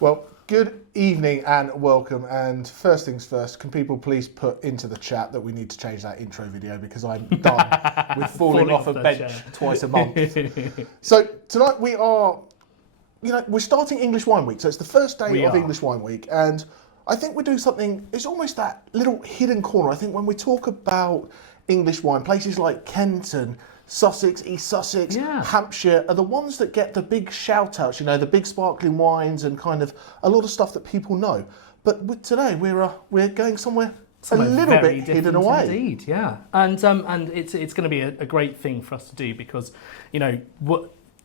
Well, good evening and welcome. And first things first, can people please put into the chat that we need to change that intro video because I'm done with falling off a bench twice a month. So tonight we are, we're starting English Wine Week. So it's the first day of English Wine Week. And I think we're doing something, it's almost that little hidden corner. I think when we talk about English wine, places like Kent and Sussex, East Sussex, Hampshire are the ones that get the big shout outs, the big sparkling wines and kind of a lot of stuff that people know. But with today we're going somewhere a little bit hidden away. Indeed, yeah. And it's going to be a great thing for us to do because,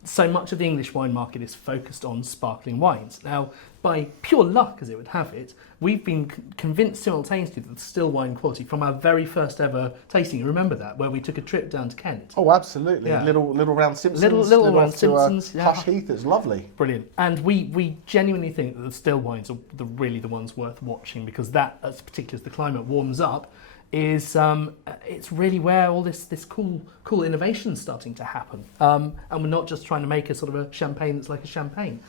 so much of the English wine market is focused on sparkling wines. Now, by pure luck, as it would have it, we've been convinced simultaneously that the still wine quality from our very first ever tasting. You remember that, where we took a trip down to Kent? Oh, absolutely. Yeah. Little round Simpsons. Little round Simpsons. Hush Heath, it's lovely. Brilliant. And we genuinely think that the still wines are really the ones worth watching because that, as particularly as the climate warms up, is it's really where all this cool innovation is starting to happen. And we're not just trying to make a sort of a champagne that's like a champagne.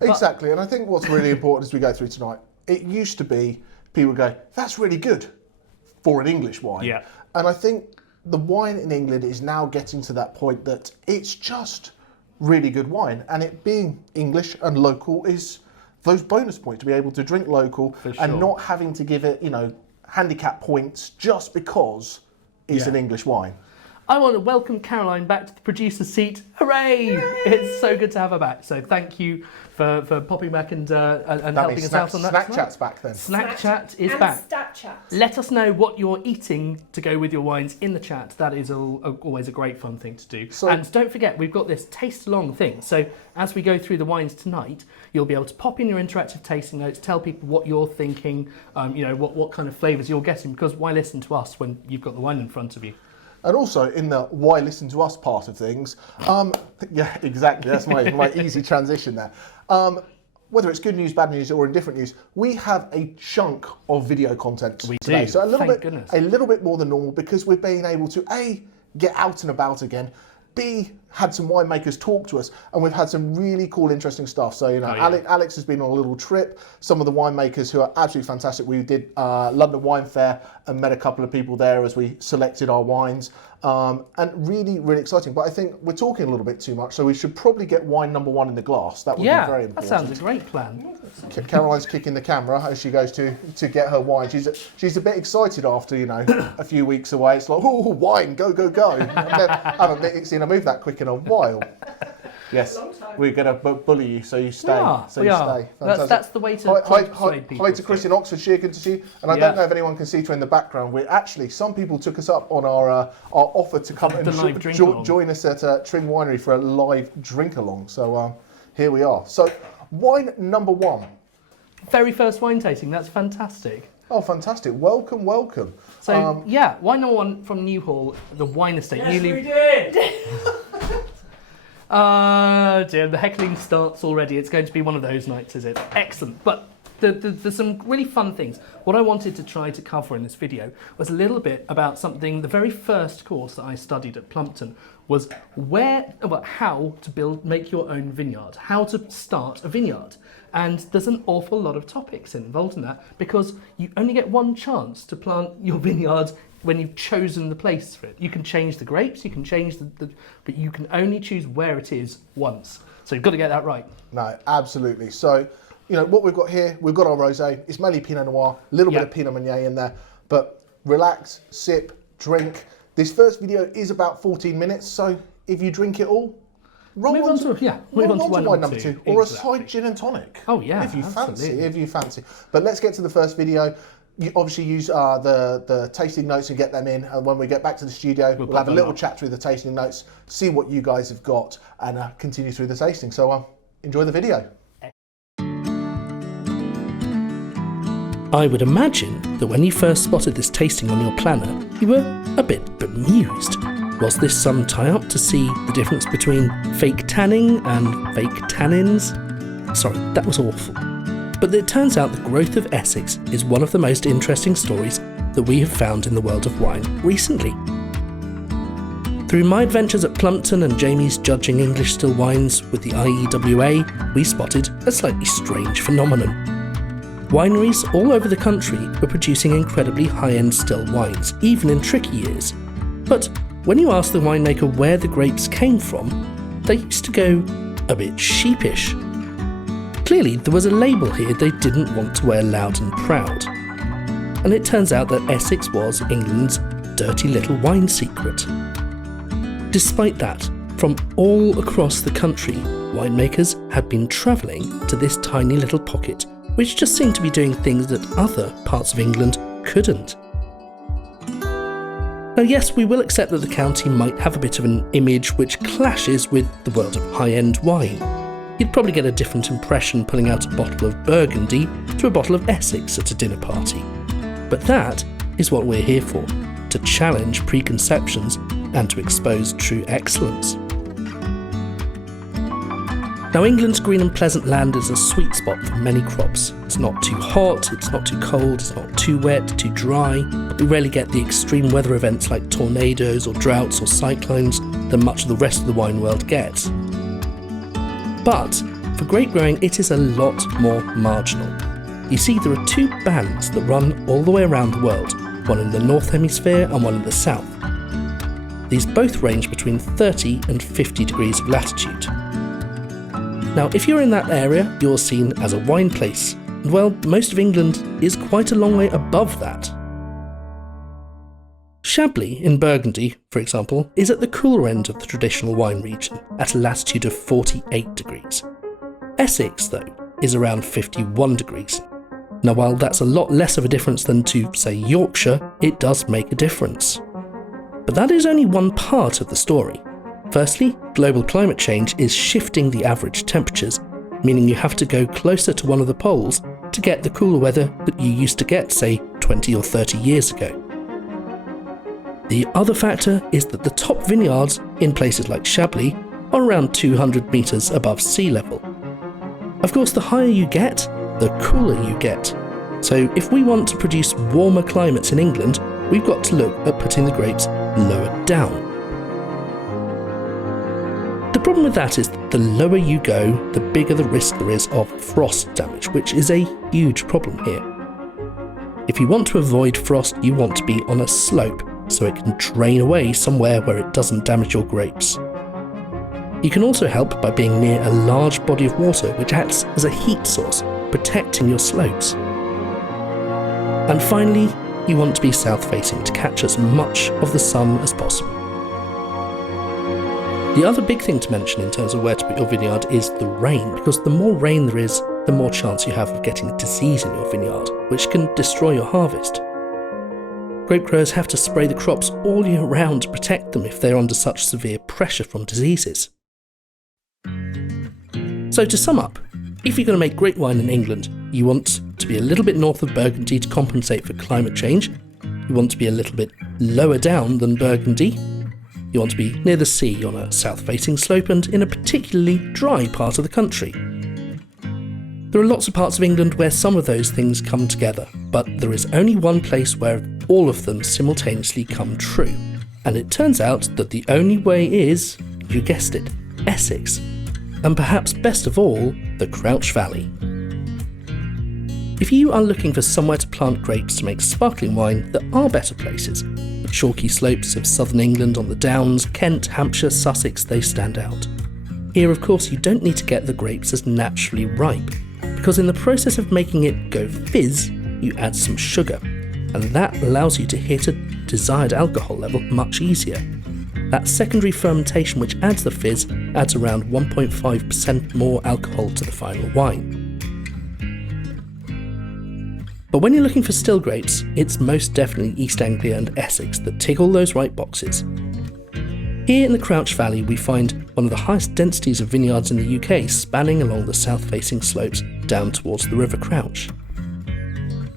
Exactly, and I think what's really important as we go through tonight, it used to be people go, that's really good for an English wine. Yeah. And I think the wine in England is now getting to that point that it's just really good wine. And it being English and local is those bonus points to be able to drink local and not having to give it, handicap points just because it's an English wine. I want to welcome Caroline back to the producer's seat. Hooray! Yay! It's so good to have her back. So thank you for popping back and helping us out on that. Snack Chat's back then. Snack Chat is back. Stat Chat. Let us know what you're eating to go with your wines in the chat. That is always a great fun thing to do. So, and don't forget, we've got this taste along thing. So as we go through the wines tonight, you'll be able to pop in your interactive tasting notes, tell people what you're thinking, what kind of flavours you're getting, because why listen to us when you've got the wine in front of you? And also in the why listen to us part of things, yeah, exactly, that's my easy transition there. Whether it's good news, bad news, or indifferent news, we have a chunk of video content today. So a little bit more than normal because we've been able to A, get out and about again, B, had some winemakers talk to us, and we've had some really cool, interesting stuff. So, Alex has been on a little trip. Some of the winemakers who are absolutely fantastic. We did London Wine Fair and met a couple of people there as we selected our wines. And really, really exciting. But I think we're talking a little bit too much, so we should probably get wine number one in the glass. That would be very important. That sounds a great plan. Caroline's kicking the camera as she goes to get her wine. She's a bit excited after, a few weeks away. It's like, oh, wine, go, go, go. I haven't seen her move that quick in a while. Yes, we're going to bully you, so you stay. We are. That's the way to persuade people. Hi to Chris in Oxfordshire, good to see you. And I don't know if anyone can see her in the background. Some people took us up on our offer to come and join us at Tring Winery for a live drink along. So here we are. So wine number one. Very first wine tasting, that's fantastic. Oh, fantastic. Welcome, welcome. So, wine number one from Newhall, the wine estate. Yes, we did! Dear, the heckling starts already. It's going to be one of those nights, is it? Excellent. But there's some really fun things. What I wanted to try to cover in this video was a little bit about something, the very first course that I studied at Plumpton was how to make your own vineyard, how to start a vineyard. And there's an awful lot of topics involved in that because you only get one chance to plant your vineyard when you've chosen the place for it. You can change the grapes, you can change but you can only choose where it is once. So you've got to get that right. No, absolutely. So, what we've got here, we've got our rosé. It's mainly Pinot Noir, a little bit of Pinot Meunier in there, but relax, sip, drink. This first video is about 14 minutes, so if you drink it all, move on to wine number two. Or a side gin and tonic. Oh yeah, if you fancy. But let's get to the first video. You obviously use the tasting notes and get them in, and when we get back to the studio, we'll have a little chat through the tasting notes, see what you guys have got, and continue through the tasting. So enjoy the video. I would imagine that when you first spotted this tasting on your planner, you were a bit bemused. Was this some tie-up to see the difference between fake tanning and fake tannins? Sorry, that was awful. But it turns out the growth of Essex is one of the most interesting stories that we have found in the world of wine recently. Through my adventures at Plumpton and Jamie's judging English still wines with the IEWA, we spotted a slightly strange phenomenon. Wineries all over the country were producing incredibly high-end still wines, even in tricky years. But when you asked the winemaker where the grapes came from, they used to go a bit sheepish. Clearly, there was a label here they didn't want to wear loud and proud. And it turns out that Essex was England's dirty little wine secret. Despite that, from all across the country, winemakers had been travelling to this tiny little pocket, which just seemed to be doing things that other parts of England couldn't. Now yes, we will accept that the county might have a bit of an image which clashes with the world of high-end wine. You'd probably get a different impression pulling out a bottle of Burgundy to a bottle of Essex at a dinner party. But that is what we're here for, to challenge preconceptions and to expose true excellence. Now England's green and pleasant land is a sweet spot for many crops. It's not too hot, it's not too cold, it's not too wet, too dry, but we rarely get the extreme weather events like tornadoes or droughts or cyclones that much of the rest of the wine world gets. But for grape growing it is a lot more marginal. You see, there are two bands that run all the way around the world, one in the North Hemisphere and one in the South. These both range between 30 and 50 degrees of latitude. Now, if you're in that area, you're seen as a wine place, and well, most of England is quite a long way above that. Chablis in Burgundy, for example, is at the cooler end of the traditional wine region, at a latitude of 48 degrees. Essex, though, is around 51 degrees. Now, while that's a lot less of a difference than to, say, Yorkshire, it does make a difference. But that is only one part of the story. Firstly, global climate change is shifting the average temperatures, meaning you have to go closer to one of the poles to get the cooler weather that you used to get, say, 20 or 30 years ago. The other factor is that the top vineyards in places like Chablis are around 200 metres above sea level. Of course, the higher you get, the cooler you get. So if we want to produce warmer climates in England, we've got to look at putting the grapes lower down. The problem with that is that the lower you go, the bigger the risk there is of frost damage, which is a huge problem here. If you want to avoid frost, you want to be on a slope, so it can drain away somewhere where it doesn't damage your grapes. You can also help by being near a large body of water which acts as a heat source, protecting your slopes. And finally, you want to be south-facing to catch as much of the sun as possible. The other big thing to mention in terms of where to put your vineyard is the rain, because the more rain there is, the more chance you have of getting disease in your vineyard, which can destroy your harvest. Grape growers have to spray the crops all year round to protect them if they're under such severe pressure from diseases. So to sum up, if you're going to make great wine in England, you want to be a little bit north of Burgundy to compensate for climate change, you want to be a little bit lower down than Burgundy, you want to be near the sea on a south-facing slope and in a particularly dry part of the country. There are lots of parts of England where some of those things come together, but there is only one place where all of them simultaneously come true. And it turns out that the only way is, you guessed it, Essex. And perhaps best of all, the Crouch Valley. If you are looking for somewhere to plant grapes to make sparkling wine, there are better places. The chalky slopes of southern England on the Downs, Kent, Hampshire, Sussex, they stand out. Here, of course, you don't need to get the grapes as naturally ripe, because in the process of making it go fizz, you add some sugar, and that allows you to hit a desired alcohol level much easier. That secondary fermentation which adds the fizz adds around 1.5% more alcohol to the final wine. But when you're looking for still grapes, it's most definitely East Anglia and Essex that tick all those right boxes. Here in the Crouch Valley we find one of the highest densities of vineyards in the UK spanning along the south-facing slopes down towards the River Crouch.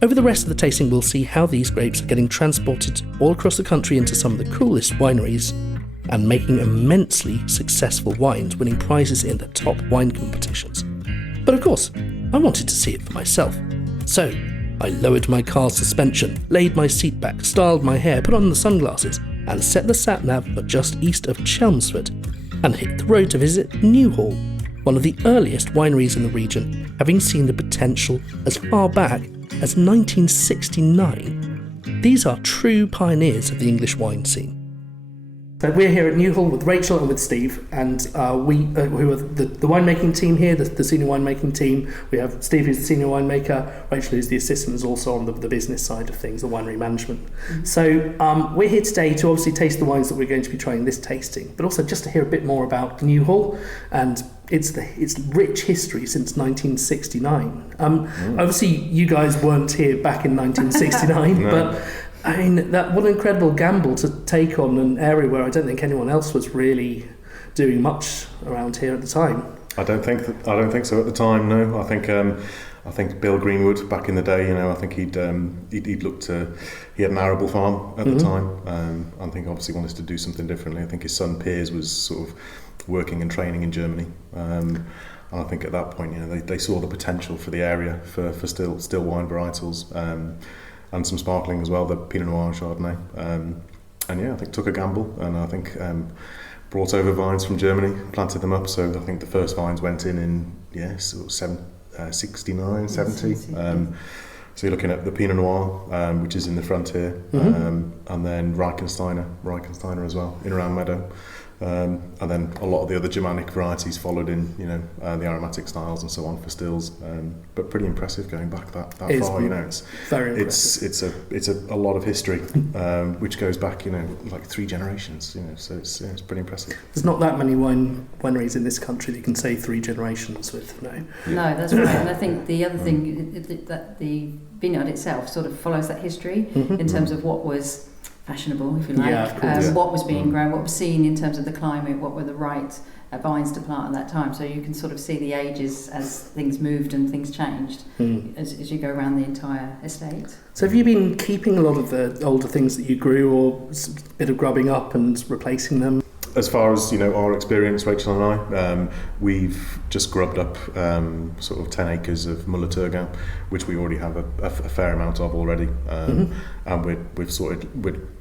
Over the rest of the tasting we'll see how these grapes are getting transported all across the country into some of the coolest wineries and making immensely successful wines, winning prizes in the top wine competitions. But of course, I wanted to see it for myself. So I lowered my car's suspension, laid my seat back, styled my hair, put on the sunglasses, and set the sat-nav at just east of Chelmsford and hit the road to visit Newhall, one of the earliest wineries in the region, having seen the potential as far back as 1969. These are true pioneers of the English wine scene. So we're here at Newhall with Rachel and with Steve, and who are the winemaking team here, the senior winemaking team. We have Steve, who's the senior winemaker, Rachel, who's the assistant, is also on the business side of things, the winery management. Mm-hmm. So we're here today to obviously taste the wines that we're going to be trying this tasting, but also just to hear a bit more about Newhall and its rich history since 1969. Obviously, you guys weren't here back in 1969, no. But I mean, what an incredible gamble to take on an area where I don't think anyone else was really doing much around here at the time. I don't think so at the time. No, I think Bill Greenwood back in the day. I think he had an arable farm at the time. I think obviously wanted to do something differently. I think his son Piers was sort of working and training in Germany. And I think at that point, they saw the potential for the area for still wine varietals. And some sparkling as well, the Pinot Noir and Chardonnay. I think took a gamble, and I think brought over vines from Germany, planted them up. So I think the first vines went in sort of 69, 70. So you're looking at the Pinot Noir, which is in the front here, and then Reichensteiner as well, in around Meadow. And then a lot of the other Germanic varieties followed in, the aromatic styles and so on for stills. But pretty impressive going back that far. It's very impressive. It's a lot of history, which goes back, like 3 generations. So it's pretty impressive. There's not that many wineries in this country that you can say 3 generations with. No, that's right. And I think the other thing that the vineyard itself sort of follows that history in terms of what was fashionable, if you like, what was being grown, what was seen in terms of the climate, what were the right vines to plant at that time. So you can sort of see the ages as things moved and things changed as you go around the entire estate. So have you been keeping a lot of the older things that you grew, or a bit of grubbing up and replacing them? As far as our experience, Rachel and I, we've just grubbed up sort of 10 acres of Muller Thurgau, which we already have a fair amount of already, and we're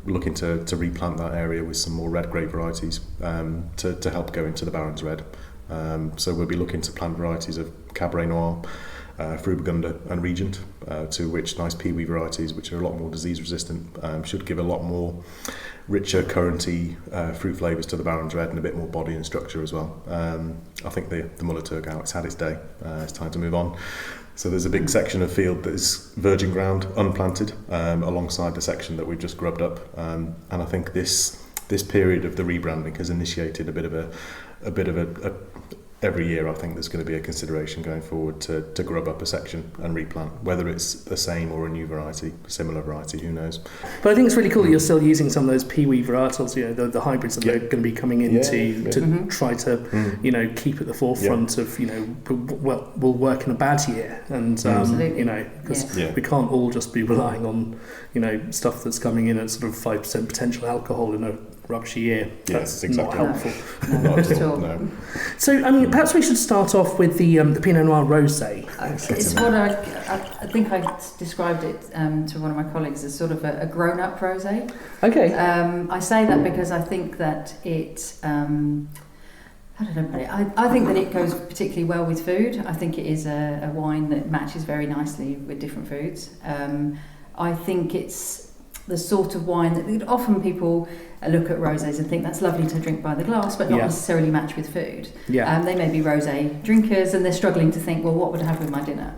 looking to replant that area with some more red grape varieties to help go into the Baron's Red. So we'll be looking to plant varieties of Cabernet Noir, Fru Burgunder and Regent, to which nice peewee varieties, which are a lot more disease resistant, should give a lot more richer curranty fruit flavours to the Baron's Red and a bit more body and structure as well. I think the Muller Thurgau, it's had its day. It's time to move on. So there's a big section of field that is virgin ground, unplanted, alongside the section that we've just grubbed up. And I think this period of the rebranding has initiated a bit of a every year. I think there's going to be a consideration going forward to grub up a section and replant, whether it's the same or a new variety, similar variety, who knows. But I think it's really cool that you're still using some of those peewee varietals, the hybrids that they're going to be coming in to try to keep at the forefront of will work in a bad year, and because we can't all just be relying on stuff that's coming in at sort of 5% potential alcohol in a rubbishy year. That's exactly not helpful. Not at all. No. So perhaps we should start off with the Pinot Noir Rosé. It's what I think I described it to one of my colleagues as sort of a grown-up rosé. Okay. I say that because I think that it. I don't know. I think that it goes particularly well with food. I think it is a wine that matches very nicely with different foods. I think it's the sort of wine that often people look at rosés and think that's lovely to drink by the glass, but not necessarily match with food. They may be rosé drinkers and they're struggling to think, well, what would I have with my dinner?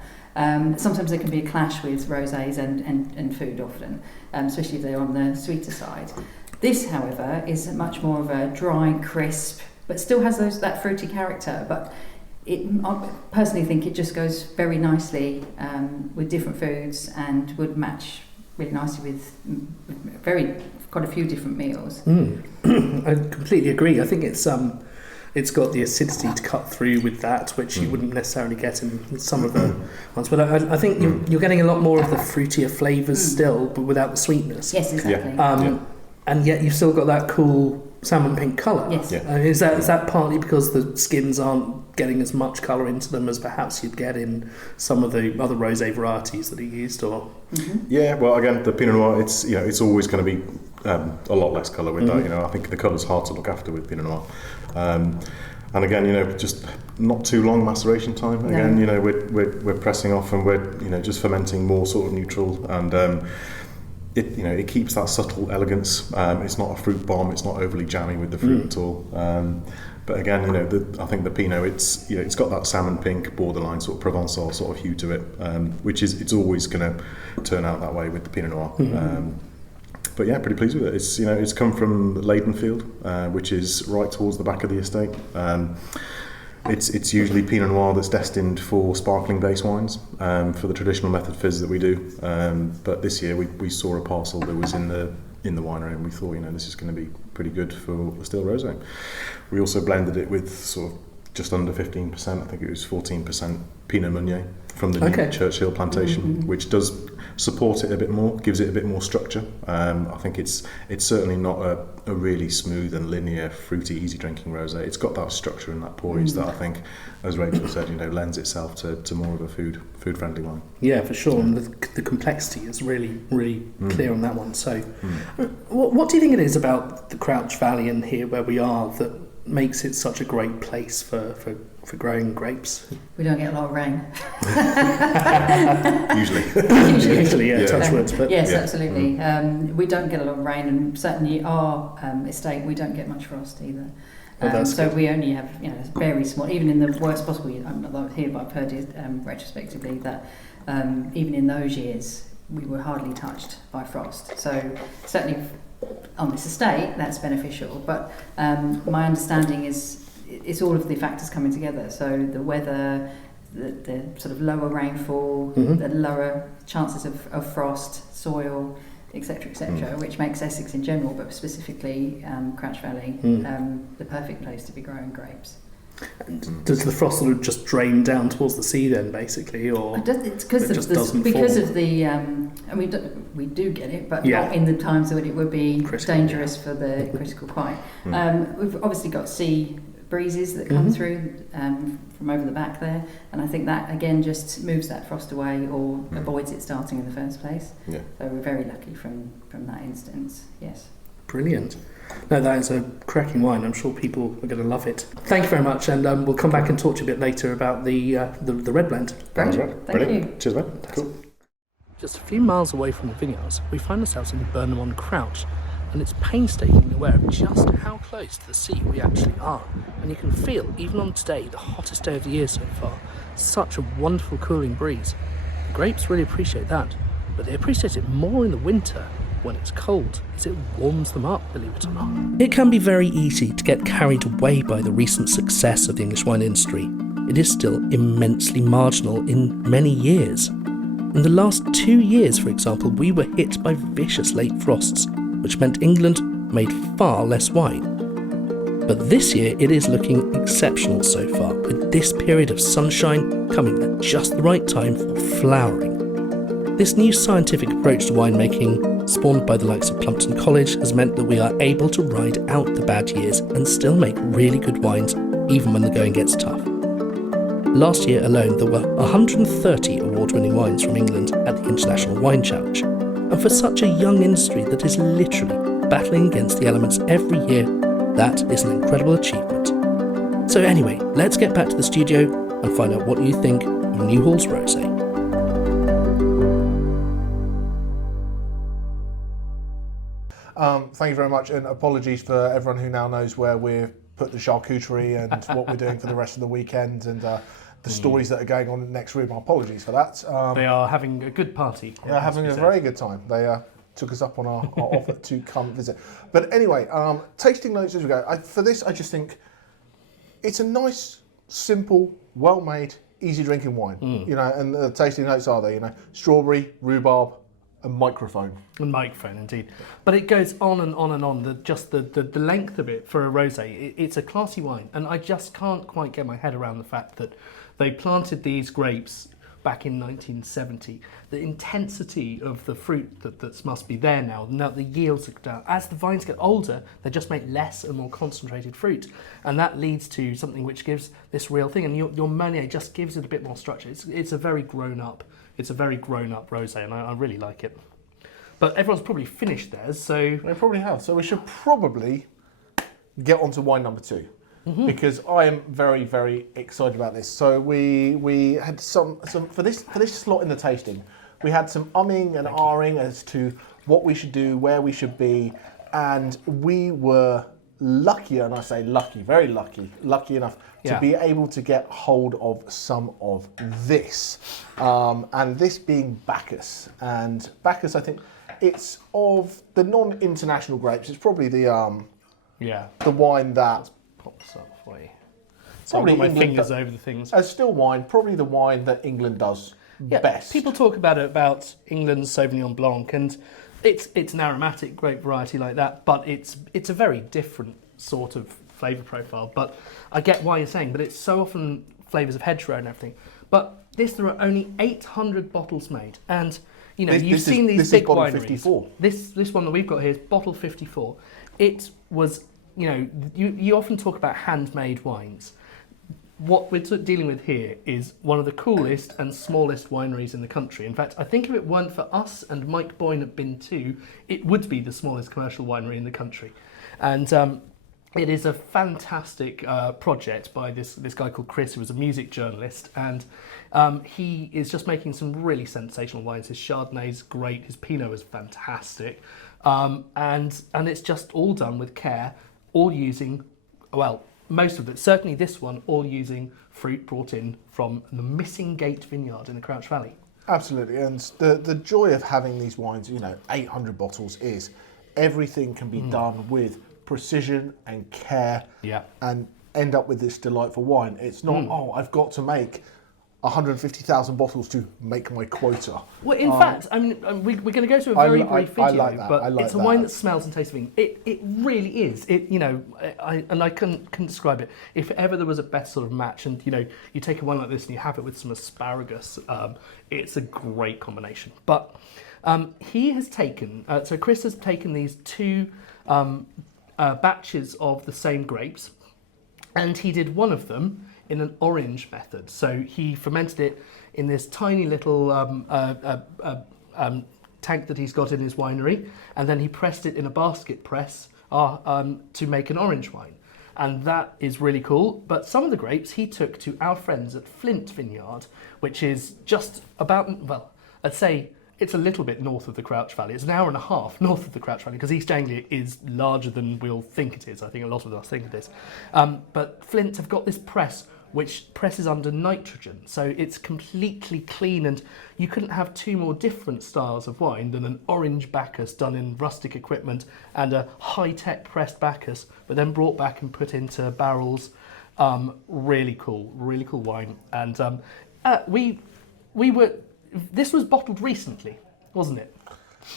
Sometimes there can be a clash with rosés and food often, especially if they're on the sweeter side. This, however, is much more of a dry, crisp, but still has that fruity character. But I personally think it just goes very nicely with different foods and would match really nicely with quite a few different meals. I completely agree. I think it's got the acidity to cut through with that, which you wouldn't necessarily get in some of the ones. But I think you're getting a lot more of the fruitier flavours still, but without the sweetness. Yes, exactly. And yet you've still got that cool salmon pink colour. Yes. Is that partly because the skins aren't getting as much colour into them as perhaps you'd get in some of the other rosé varieties that are used, or? Yeah, well, again, the Pinot Noir, it's always going to be a lot less colour with that. You know, I think the colour's hard to look after with Pinot Noir. And again, you know, just not too long maceration time. Again, you know, we're pressing off and we're, you know, just fermenting more sort of neutral, and it, you know, it keeps that subtle elegance. It's not a fruit bomb. It's not overly jammy with the fruit at all. But again, you know, I think the Pinot, it's, you know, it's got that salmon pink, borderline sort of Provençal sort of hue to it, which is, it's always going to turn out that way with the Pinot Noir. But yeah, pretty pleased with it. It's, you know, it's come from Leidenfield, which is right towards the back of the estate. It's usually Pinot Noir that's destined for sparkling base wines, for the traditional method fizz that we do. But this year we saw a parcel that was in the winery, and we thought, you know, this is going to be pretty good for the still rosé. We also blended it with sort of just under 15%. I think it was 14% Pinot Meunier from the new Churchill plantation, which does support it a bit more, gives it a bit more structure. I think it's certainly not a really smooth and linear, fruity, easy drinking rosé. It's got that structure and that poise that I think, as Rachel said, you know, lends itself to more of a food friendly wine. Yeah, for sure. And the complexity is really clear on that one. So, what do you think it is about the Crouch Valley and here where we are that makes it such a great place for growing grapes? We don't get a lot of rain. Usually, yeah, touch wood. But yes, absolutely. We don't get a lot of rain, and certainly our estate, we don't get much frost either. So we only have, you know, very small, even in the worst possible year. I'm not here, but I've heard it retrospectively that even in those years we were hardly touched by frost. So certainly on this estate that's beneficial, but my understanding is it's all of the factors coming together. So the weather, the sort of lower rainfall, the lower chances of frost, soil, etc., which makes Essex in general, but specifically Crouch Valley, the perfect place to be growing grapes. Does the frost sort of just drain down towards the sea then, basically, or it's because of the and we do get it, but not in the times when it would be dangerous for the critical quiet. We've obviously got sea breezes that come through from over the back there, and I think that again just moves that frost away or avoids it starting in the first place. So we're very lucky from that instance. Yes. Brilliant. No, that is a cracking wine. I'm sure people are going to love it. Thank you very much, and we'll come back and talk to you a bit later about the red blend. Great. Thank you. Cheers, mate. Cool. Just a few miles away from the vineyards, we find ourselves in Burnham-on-Crouch, and it's painstakingly aware of just how close to the sea we actually are. And you can feel, even on today, the hottest day of the year so far, such a wonderful cooling breeze. The grapes really appreciate that, but they appreciate it more in the winter when it's cold, as it warms them up, believe it or not. It can be very easy to get carried away by the recent success of the English wine industry. It is still immensely marginal in many years. In the last 2 years, for example, we were hit by vicious late frosts, which meant England made far less wine. But this year it is looking exceptional so far, with this period of sunshine coming at just the right time for flowering. This new scientific approach to winemaking, spawned by the likes of Plumpton College, has meant that we are able to ride out the bad years and still make really good wines, even when the going gets tough. Last year alone, there were 130 award-winning wines from England at the International Wine Challenge. And for such a young industry that is literally battling against the elements every year, that is an incredible achievement. So anyway, let's get back to the studio and find out what you think of Newhall's Rosé. Thank you very much, and apologies for everyone who now knows where we've put the charcuterie and what we're doing for the rest of the weekend, and the stories that are going on in the next room. Apologies for that. They are having a good party. Yeah, having a very good time. They took us up on our offer to come visit. But anyway, tasting notes as we go. For this, I just think it's a nice, simple, well-made, easy drinking wine. You know, and the tasting notes are there. You know, strawberry, rhubarb, and microphone. A microphone, indeed. But it goes on and on and on. The length of it for a rosé, it's a classy wine, and I just can't quite get my head around the fact that they planted these grapes back in 1970. The intensity of the fruit that must be there now. Now the yields are down. As the vines get older, they just make less and more concentrated fruit, and that leads to something which gives this real thing. And your Meunier just gives it a bit more structure. It's a very grown up rosé, and I really like it. but everyone's probably finished theirs, so... They probably have. So we should probably get on to wine number 2. Because I am very, very excited about this. So we had some for this slot in the tasting, we had some umming and ahhing as to what we should do, where we should be, and we were lucky, and I say lucky, very lucky enough to be able to get hold of some of this, and this being Bacchus. And Bacchus, I think, it's of the non-international grapes. It's probably the wine that pops up for you. So I've got my fingers over the things. As still wine, probably the wine that England does best. People talk about England's Sauvignon Blanc, and it's an aromatic grape variety like that, but it's a very different sort of flavour profile. But I get why you're saying, but it's so often flavours of hedgerow and everything. But there are only 800 bottles made, and you've seen these big wineries. 54. This one that we've got here is bottle 54. It was, you often talk about handmade wines. What we're dealing with here is one of the coolest and smallest wineries in the country. In fact, I think if it weren't for us and Mike Boyne at Bin 2, it would be the smallest commercial winery in the country. And it is a fantastic project by this guy called Chris, who was a music journalist, and he is just making some really sensational wines. His Chardonnay's great, his Pinot is fantastic, and it's just all done with care, all using, most of it, certainly this one, all using fruit brought in from the Missing Gate Vineyard in the Crouch Valley. Absolutely, and the joy of having these wines, 800 bottles, is everything can be done with precision and care, and end up with this delightful wine. It's not, I've got to make 150,000 bottles to make my quota. Well, in fact, I mean, we're going to go to a very brief video, but it's a wine that smells and tastes of England. It really is. I couldn't describe it. If ever there was a best sort of match, and you take a wine like this and you have it with some asparagus, it's a great combination. But he has taken, so Chris has taken these 2 batches of the same grapes, and he did one of them in an orange method. So he fermented it in this tiny little tank that he's got in his winery, and then he pressed it in a basket press to make an orange wine. And that is really cool. But some of the grapes he took to our friends at Flint Vineyard, which is just about, I'd say it's a little bit north of the Crouch Valley. It's an hour and a half north of the Crouch Valley, because East Anglia is larger than we'll think it is. I think a lot of us think it is. But Flint have got this press which presses under nitrogen, so it's completely clean, and you couldn't have 2 more different styles of wine than an orange Bacchus done in rustic equipment and a high-tech pressed Bacchus, but then brought back and put into barrels. Really cool wine. And this was bottled recently, wasn't it?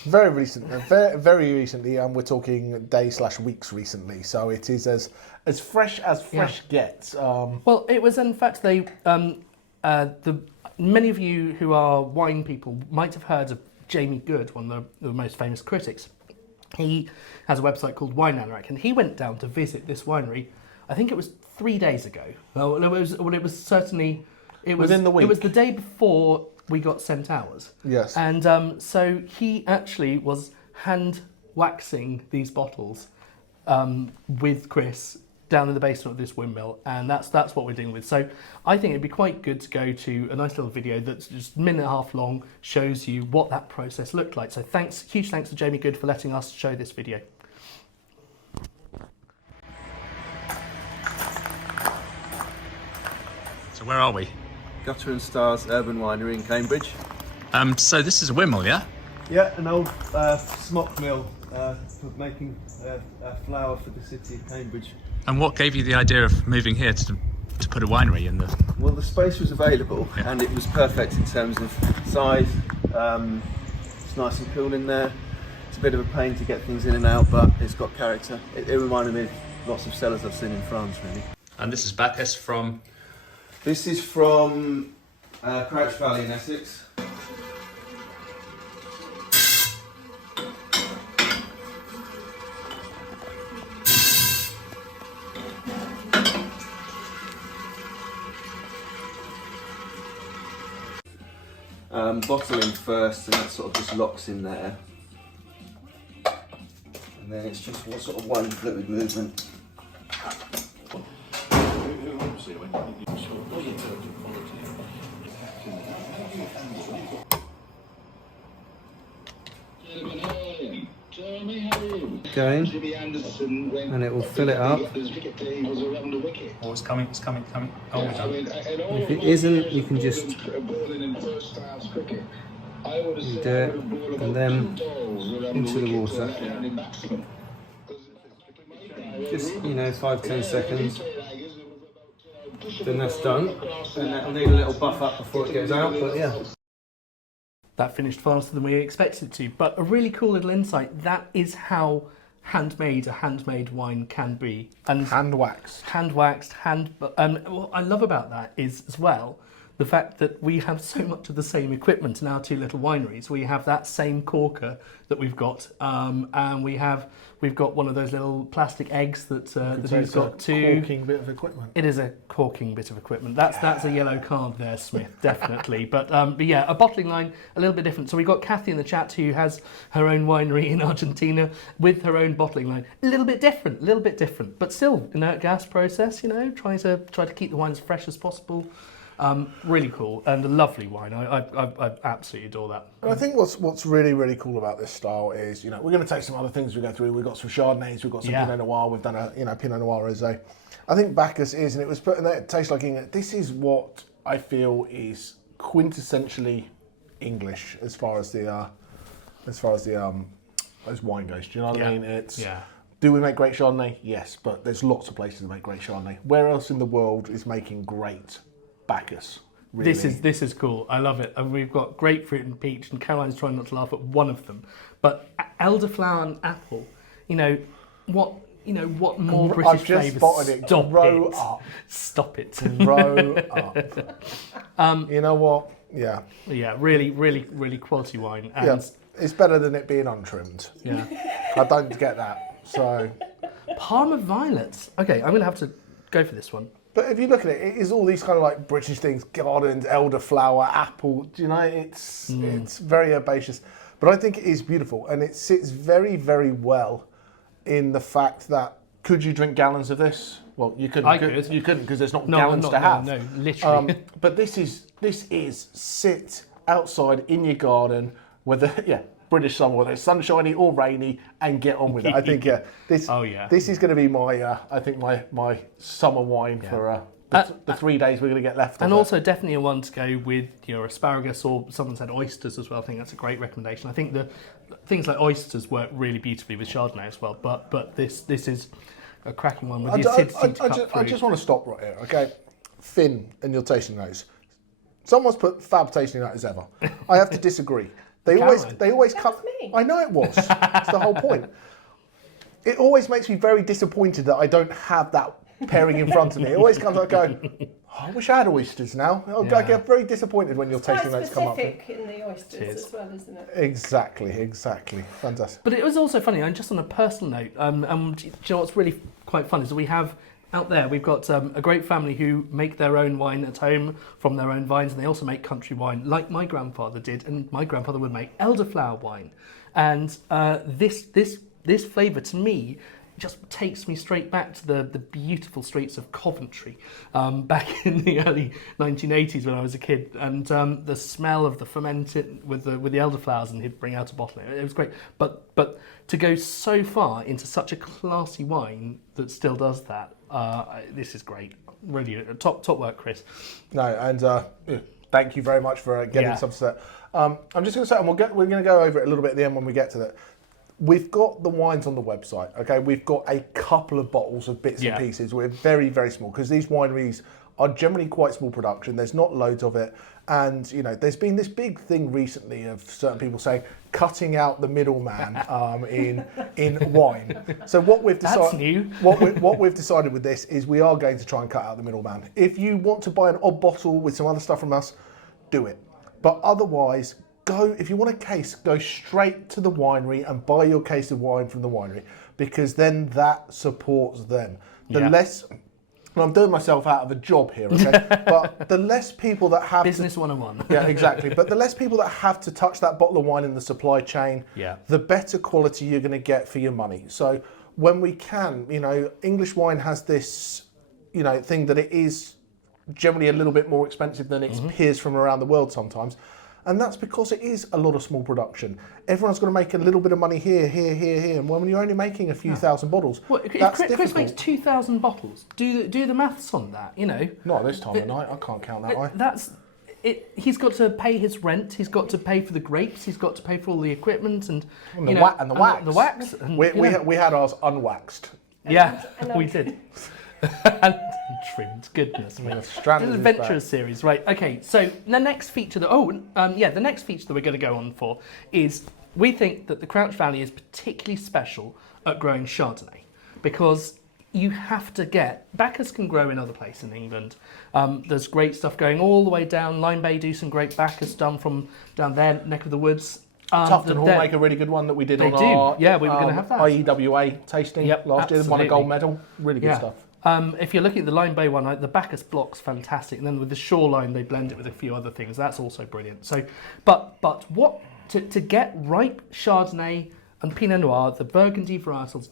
Very recently, very recently, and we're talking days/weeks recently. So it is as fresh as fresh gets. Well, it was, in fact, many of you who are wine people might have heard of Jamie Good, one of the most famous critics. He has a website called Wine&Anorak, and he went down to visit this winery. I think it was 3 days ago. It was certainly within the week. It was the day before we got sent ours. Yes. And so he actually was hand waxing these bottles with Chris down in the basement of this windmill, and that's what we're dealing with. So I think it'd be quite good to go to a nice little video that's just a minute and a half long, shows you what that process looked like. So huge thanks to Jamie Good for letting us show this video. So where are we? Gutter&Stars Urban Winery in Cambridge. So this is a windmill, yeah? Yeah, an old smock mill for making flour for the city of Cambridge. And what gave you the idea of moving here to put a winery in the... Well, the space was available, and it was perfect in terms of size. It's nice and cool in there. It's a bit of a pain to get things in and out, but it's got character. It reminded me of lots of cellars I've seen in France, really. And this is Bacchus from... This is from Crouch Valley in Essex. Bottling first, and that sort of just locks in there. And then it's just what sort of wine fluid movement. Going, and it will fill it up. Oh, it's coming. Oh, we're done. If it isn't, you can just do it, and then into the water. Just, 5-10 seconds. Then that's done, and that'll need a little buff up before it goes out, but yeah. That finished faster than we expected it to, but a really cool little insight. That is how a handmade wine can be. And Hand waxed. what I love about that is as well the fact that we have so much of the same equipment in our two little wineries. We have that same corker that we've got, and we've got one of those little plastic eggs that he's got too. Corking bit of equipment. It is a corking bit of equipment. That's a yellow card there, Smith, definitely. But yeah, a bottling line a little bit different. So we've got Kathy in the chat who has her own winery in Argentina with her own bottling line. A little bit different, but still inert gas process. Try to keep the wine as fresh as possible. Really cool and a lovely wine. I absolutely adore that. And I think what's really, really cool about this style is, we're going to taste some other things as we go through. We've got some Chardonnays, we've got some Pinot Noir, we've done a Pinot Noir Rosé. I think Bacchus is, and it was put in there, it tastes like England. This is what I feel is quintessentially English as far as as wine goes. Do you know what I mean? Do we make great Chardonnay? Yes, but there's lots of places that make great Chardonnay. Where else in the world is making great Bacchus? Really? This is cool. I love it. And we've got grapefruit and peach, and Caroline's trying not to laugh at one of them. But elderflower and apple, what more British I've just flavours? spotted it. Grow up. Stop it. Grow up. You know what? Yeah. Yeah, really, really, really quality wine. And yeah, it's better than it being untrimmed. Yeah. I don't get that. So. Parma violets. Okay, I'm going to have to go for this one. But if you look at it, it is all these kind of like British things: gardens, elderflower, apple. It's very herbaceous, but I think it is beautiful, and it sits very, very well in the fact that could you drink gallons of this? Well, you couldn't. You couldn't because there's not gallons to have. No, literally. But this is sit outside in your garden, whether British summer, whether it's sunshiny or rainy, and get on with it. I think this is going to be my summer wine for the 3 days we're going to get left. And also definitely a one to go with your asparagus, or someone said oysters as well. I think that's a great recommendation. I think the things like oysters work really beautifully with Chardonnay as well. But this is a cracking one with the acidity to cut through. I just want to stop right here, okay? Finn and your tasting notes. Someone's put fab tasting notes ever. I have to disagree. They always cut. Me. I know it was. That's the whole point. It always makes me very disappointed that I don't have that pairing in front of me. It always comes like going, I wish I had oysters now. I get very disappointed when your tasting notes come up. It's quite specific in the oysters as well, isn't it? Exactly. Fantastic. But it was also funny, and just on a personal note, do you know what's really quite fun is that we have out there, we've got a great family who make their own wine at home from their own vines, and they also make country wine like my grandfather did, and my grandfather would make elderflower wine. And this flavour to me just takes me straight back to the beautiful streets of Coventry back in the early 1980s when I was a kid, and the smell of the fermented with the elderflowers, and he'd bring out a bottle. It was great, but to go so far into such a classy wine that still does that, this is great. Really top work, Chris. No, and thank you very much for getting some set. I'm just going to say, and we're going to go over it a little bit at the end when we get to that. We've got the wines on the website, okay? We've got a couple of bottles of bits and pieces. We're very, very small because these wineries are generally quite small production. There's not loads of it. And, there's been this big thing recently of certain people saying cutting out the middleman in wine. So what we've decided, that's new. what we've decided with this is we are going to try and cut out the middleman. If you want to buy an odd bottle with some other stuff from us, do it. But otherwise, if you want a case, go straight to the winery and buy your case of wine from the winery, because then that supports them. The less and I'm doing myself out of a job here, okay? But the less people that have Business 101. yeah, exactly. But the less people that have to touch that bottle of wine in the supply chain, the better quality you're going to get for your money. So when we can, English wine has this, thing that it is generally a little bit more expensive than its peers from around the world sometimes. And that's because it is a lot of small production. Everyone's got to make a little bit of money here. And when you're only making a few thousand bottles, well, if that's Chris difficult. makes 2,000 bottles, do the maths on that, Not this time of night, I can't count that way. That's it. He's got to pay his rent. He's got to pay for the grapes. He's got to pay for all the equipment and the wax. The wax. And, we had ours unwaxed. Yeah, we did. And trimmed, goodness me. This adventurous series, right? Okay, so the next feature the next feature that we're going to go on for is we think that the Crouch Valley is particularly special at growing Chardonnay because you have to get Bacchus can grow in other places in England. There's great stuff going all the way down. Lyme Bay do some great Bacchus done from down their neck of the woods. Tufton Hall make a really good one that we did we were going to have that IEWA tasting last year. Won a gold medal. Really good stuff. If you're looking at the Lyme Bay one, the Bacchus block's fantastic, and then with the Shoreline they blend it with a few other things. That's also brilliant. So, but what to get ripe Chardonnay and Pinot Noir, the Burgundy varietals,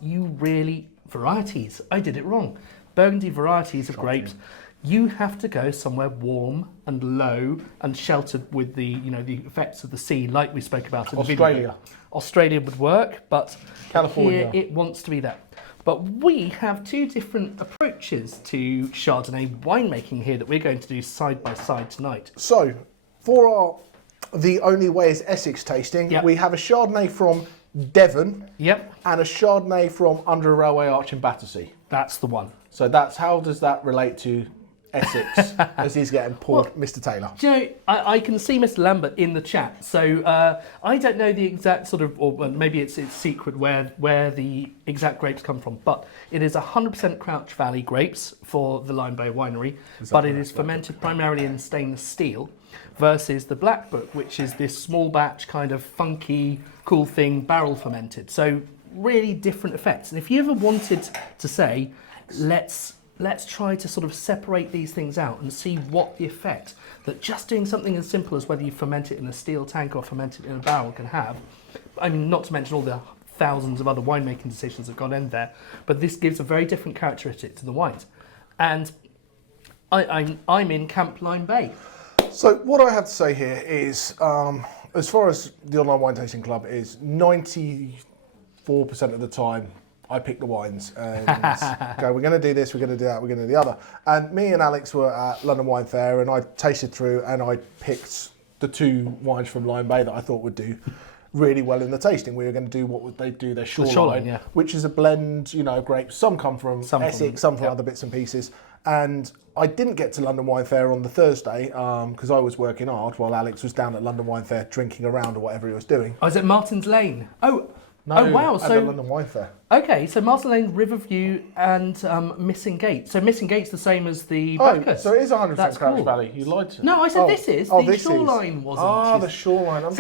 varieties. I did it wrong. Burgundy varieties of grapes. You have to go somewhere warm and low and sheltered with the the effects of the sea, like we spoke about in the video. Australia would work, but California here it wants to be there. But we have two different approaches to Chardonnay winemaking here that we're going to do side by side tonight. So, for the Only Way is Essex tasting, we have a Chardonnay from Devon and a Chardonnay from Under a Railway Arch in Battersea. That's the one. So how does that relate to Essex as he's getting poured, Mr. Taylor? Do you know, I can see Mr. Lambert in the chat, so I don't know the exact sort of, or maybe it's secret where the exact grapes come from, but it is 100% Crouch Valley grapes for the Lyme Bay Winery, but it is fermented primarily in stainless steel, versus the Blackbook, which is this small batch kind of funky, cool thing, barrel fermented. So really different effects. And if you ever wanted to say, let's try to sort of separate these things out and see what the effect that just doing something as simple as whether you ferment it in a steel tank or ferment it in a barrel can have. I mean, not to mention all the thousands of other winemaking decisions that have gone in there, but this gives a very different characteristic to the wines. And I'm in Camp Lyme Bay. So what I have to say here is, as far as the online wine tasting club is, 94% of the time I pick the wines and go, we're going to do this, we're going to do that, we're going to do the other. And me and Alex were at London Wine Fair and I tasted through and I picked the two wines from Lyme Bay that I thought would do really well in the tasting. We were going to do what would they do, their Shoreline, which is a blend, of grapes. Some come from Essex, some from other bits and pieces. And I didn't get to London Wine Fair on the Thursday because I was working hard while Alex was down at London Wine Fair drinking around or whatever he was doing. I was at Martin's Lane. No, wow! At the London Wine Fair. Okay, so Martin Lane, Riverview, and Missing Gate. So Missing Gate's the same as the Bacchus. So it is 100% Crouch Valley. You lied to me. No, I said this is. The Shoreline wasn't. The Shoreline.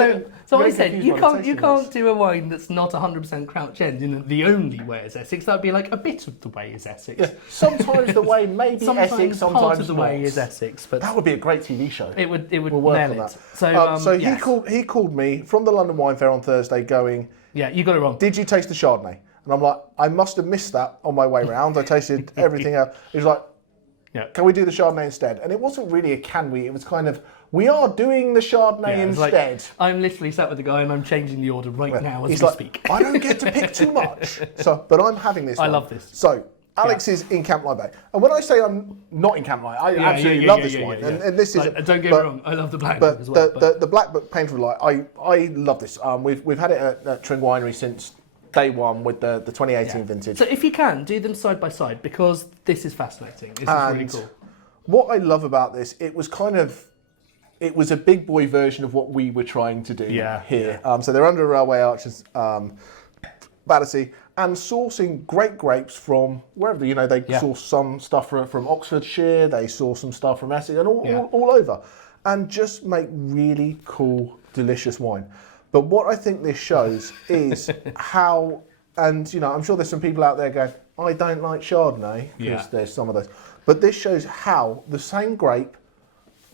So I said you can't do a wine that's not 100% Crouch End. The only way is Essex. That would be like a bit of the way is Essex. Yeah. Sometimes the way maybe Essex, sometimes part of the not. way is Essex. But that would be a great TV show. It would nail it. So he called me from the London Wine Fair on Thursday going, yeah, you got it wrong. Did you taste the Chardonnay? And I'm like, I must have missed that on my way round. I tasted everything else. He was like, can we do the Chardonnay instead? And it wasn't really a can we, it was kind of, we are doing the Chardonnay instead. Like, I'm literally sat with the guy and I'm changing the order right now as we speak. I don't get to pick too much. But I'm having this one. I love this. So Alex is in Camp Lyme Bay. And when I say I'm not in Camp Lyme, I absolutely love this wine. And this is... don't get me wrong, I love the Blackbook as well. The Blackbook Painful Light, I love this. We've had it at Tring Winery since day one with the 2018 vintage. So if you can, do them side by side because this is fascinating. This is really cool. What I love about this, it was a big boy version of what we were trying to do here. So they're under a railway arches, Battersea, and sourcing great grapes from wherever, they source some stuff from Oxfordshire, they source some stuff from Essex, and all over, and just make really cool, delicious wine. But what I think this shows is how, and I'm sure there's some people out there going, I don't like Chardonnay, because there's some of those. But this shows how the same grape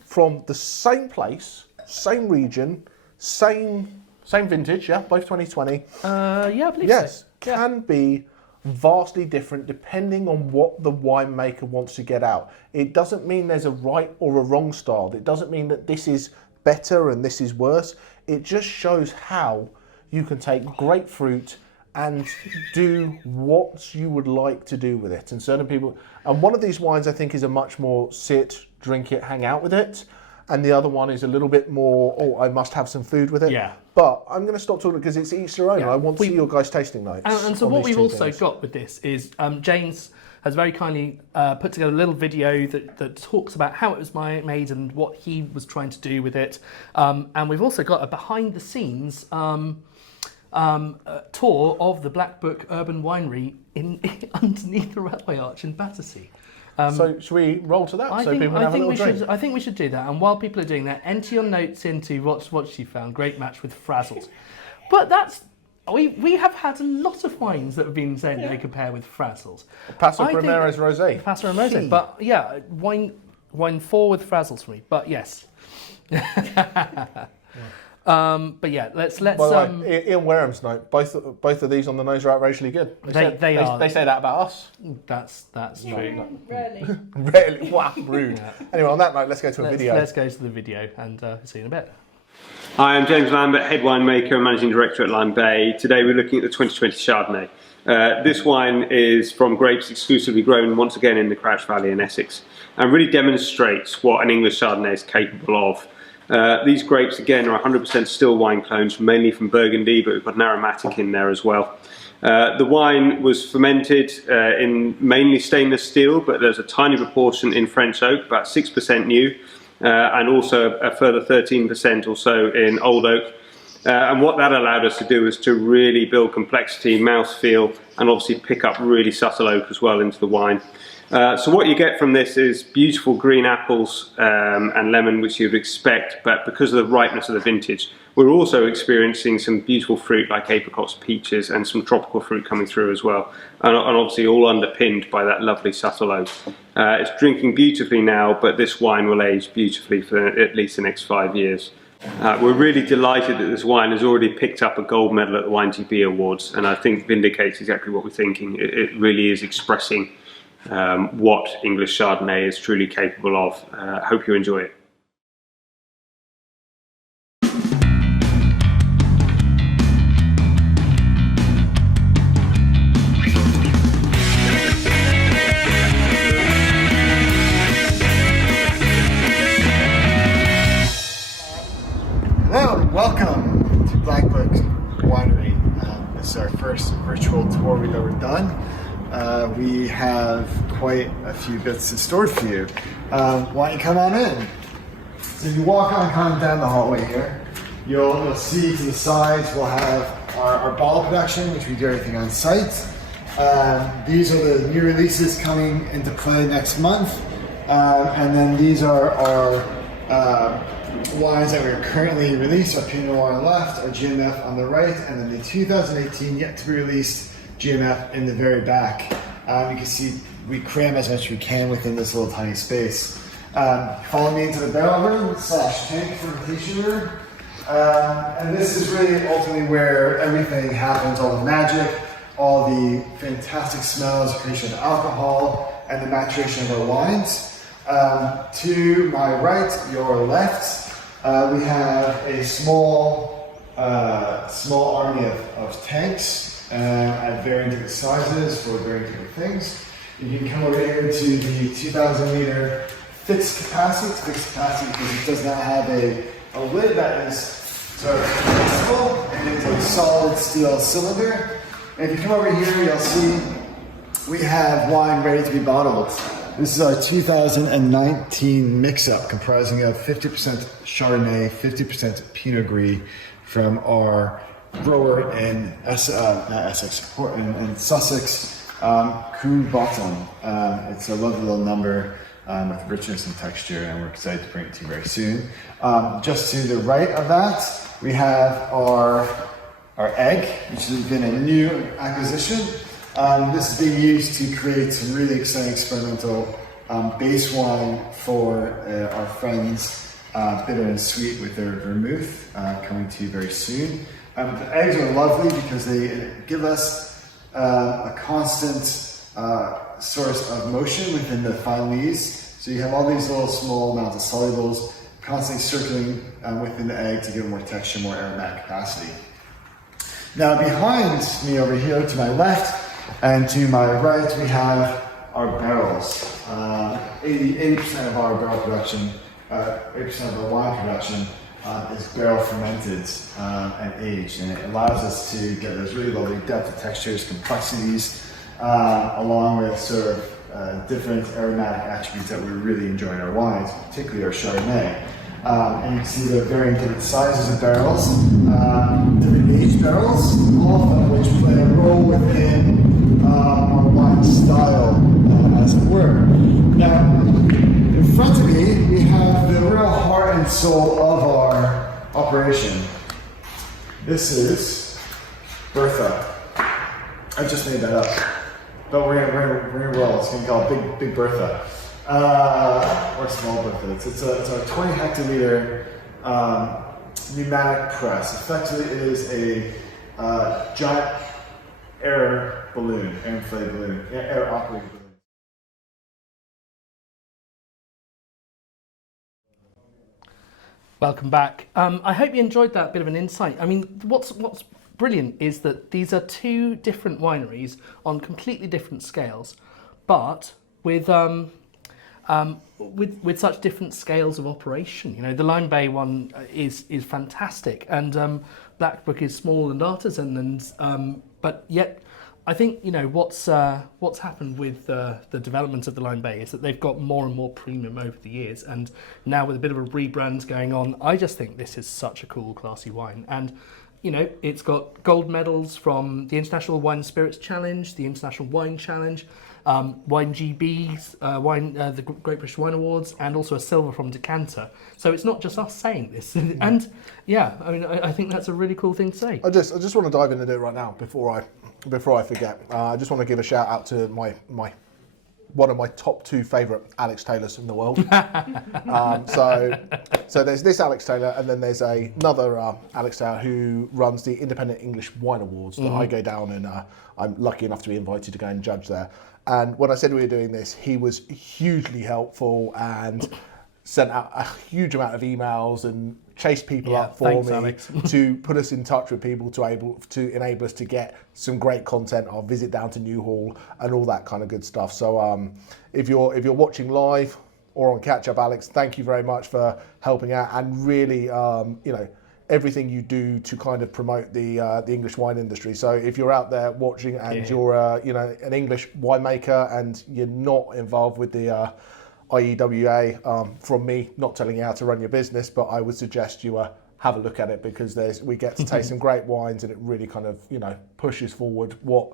from the same place, same region, same vintage, yeah, both 2020. Yeah, I believe yes, so. Yeah. can be vastly different depending on what the winemaker wants to get out. It doesn't mean there's a right or a wrong style. It doesn't mean that this is better and this is worse. It just shows how you can take grapefruit and do what you would like to do with it. And certain people, and one of these wines I think is a much more sit, drink it, hang out with it. And the other one is a little bit more, oh, I must have some food with it. Yeah. But I'm going to stop talking because it's each their own. Yeah. I want to see your guys' tasting notes. And so on what these we've two also things. got with this is James has very kindly put together a little video that talks about how it was made and what he was trying to do with it. And we've also got a behind the scenes tour of the Blackbook Urban Winery underneath the railway arch in Battersea. So should we roll to that? I think we should do that. And while people are doing that, enter your notes into what she found. Great match with Frazzles. But we have had a lot of wines that have been saying they compare with Frazzles. Paso Ramirez Rosé. Paso Ramirez, but yeah, wine 4 with Frazzles for me. But yes. But yeah, let's. By the way, Ian Wareham's note. Both of these on the nose are outrageously good. They are. They say that about us. That's true. Rarely. Really? Wow, rude. Yeah. Anyway, on that note, let's go to a video. Let's go to the video and see you in a bit. Hi, I'm James Lambert, head winemaker and managing director at Lyme Bay. Today we're looking at the 2020 Chardonnay. This wine is from grapes exclusively grown once again in the Crouch Valley in Essex and really demonstrates what an English Chardonnay is capable of. These grapes again are 100% still wine clones, mainly from Burgundy, but we've got an aromatic in there as well. The wine was fermented in mainly stainless steel, but there's a tiny proportion in French oak, about 6% new, and also a further 13% or so in old oak. And what that allowed us to do is to really build complexity, mouthfeel, and obviously pick up really subtle oak as well into the wine. So what you get from this is beautiful green apples and lemon, which you'd expect, but because of the ripeness of the vintage, we're also experiencing some beautiful fruit like apricots, peaches, and some tropical fruit coming through as well, and obviously all underpinned by that lovely subtle oak. It's drinking beautifully now, but this wine will age beautifully for at least the next 5 years. We're really delighted that this wine has already picked up a gold medal at the WineGP Awards, and I think vindicates exactly what we're thinking. It really is expressing what English Chardonnay is truly capable of. Hope you enjoy it. Hello and welcome to Blackbook Winery. This is our first virtual tour we've ever done. We have quite a few bits in store for you. Why don't you come on in? So if you walk on kind of down the hallway here, you'll see to the sides we'll have our bottle production, which we do everything on site. These are the new releases coming into play next month. And then these are our wines that we're currently released, our Pinot Noir on the left, our GMF on the right, and then the 2018 yet to be released GMF in the very back. You can see we cram as much as we can within this little tiny space. Follow me into the barrel room / tank fermentation room. And this is really ultimately where everything happens, all the magic, all the fantastic smells, creation of alcohol, and the maturation of our wines. To my right, your left, we have a small army of tanks at varying different sizes for varying different things. You can come over here to the 2,000 liter fixed capacity. It's fixed capacity because it does not have a lid that is sort of flexible. It is a solid steel cylinder. And if you come over here, you'll see we have wine ready to be bottled. This is our 2019 mix-up comprising of 50% Chardonnay, 50% Pinot Gris from our grower in Essex, in Sussex, Coombe Bottom. It's a lovely little number with richness and texture, and we're excited to bring it to you very soon. Just to the right of that, we have our egg, which has been a new acquisition. This is being used to create some really exciting experimental base wine for our friends Bitter and Sweet with their vermouth coming to you very soon. The eggs are lovely because they give us a constant source of motion within the fine lees. So you have all these little small amounts of solubles constantly circling within the egg to give more texture, more aromatic capacity. Now behind me over here to my left and to my right we have our barrels. 80% of our barrel production, 80% of our wine production is barrel fermented and aged, and it allows us to get those really lovely depth of textures, complexities, along with sort of different aromatic attributes that we really enjoy in our wines, particularly our Chardonnay. And you can see the varying different sizes of barrels, different age barrels, all of which play a role within our wine style, as it were. Now, in front of me, we have the real heart and soul of our operation. This is Bertha. I just made that up, but we're gonna roll. It's gonna be called Big Bertha. Or Small Bertha. It's a 20 hectoliter pneumatic press. Effectively, it is a giant air inflated balloon, air operated balloon. Welcome back. I hope you enjoyed that bit of an insight. I mean, what's brilliant is that these are two different wineries on completely different scales, but with such different scales of operation. You know, the Lyme Bay one is fantastic, and Blackbook is small and artisan, and but yet I think, you know, what's happened with the development of the Lyme Bay is that they've got more and more premium over the years, and now with a bit of a rebrand going on, I just think this is such a cool, classy wine. And you know, it's got gold medals from the International Wine and Spirits Challenge, the International Wine Challenge, Wine GBs, the Great British Wine Awards, and also a silver from Decanter. So it's not just us saying this. And yeah, I mean, I think that's a really cool thing to say. I just want to dive into it right now before I forget. I just want to give a shout out to one of my top two favourite Alex Taylors in the world. So there's this Alex Taylor, and then there's another Alex Taylor who runs the Independent English Wine Awards that I go down, and I'm lucky enough to be invited to go and judge there. And when I said we were doing this, he was hugely helpful and sent out a huge amount of emails and chased people up for me Alex. to put us in touch with people to enable us to get some great content. I'll visit down to Newhall and all that kind of good stuff. So if you're watching live or on catch up, Alex, thank you very much for helping out, and really you know, everything you do to kind of promote the English wine industry. So if you're out there watching and you're you know, an English winemaker and you're not involved with the IEWA, from me not telling you how to run your business, but I would suggest you have a look at it, because we get to taste some great wines, and it really kind of, you know, pushes forward what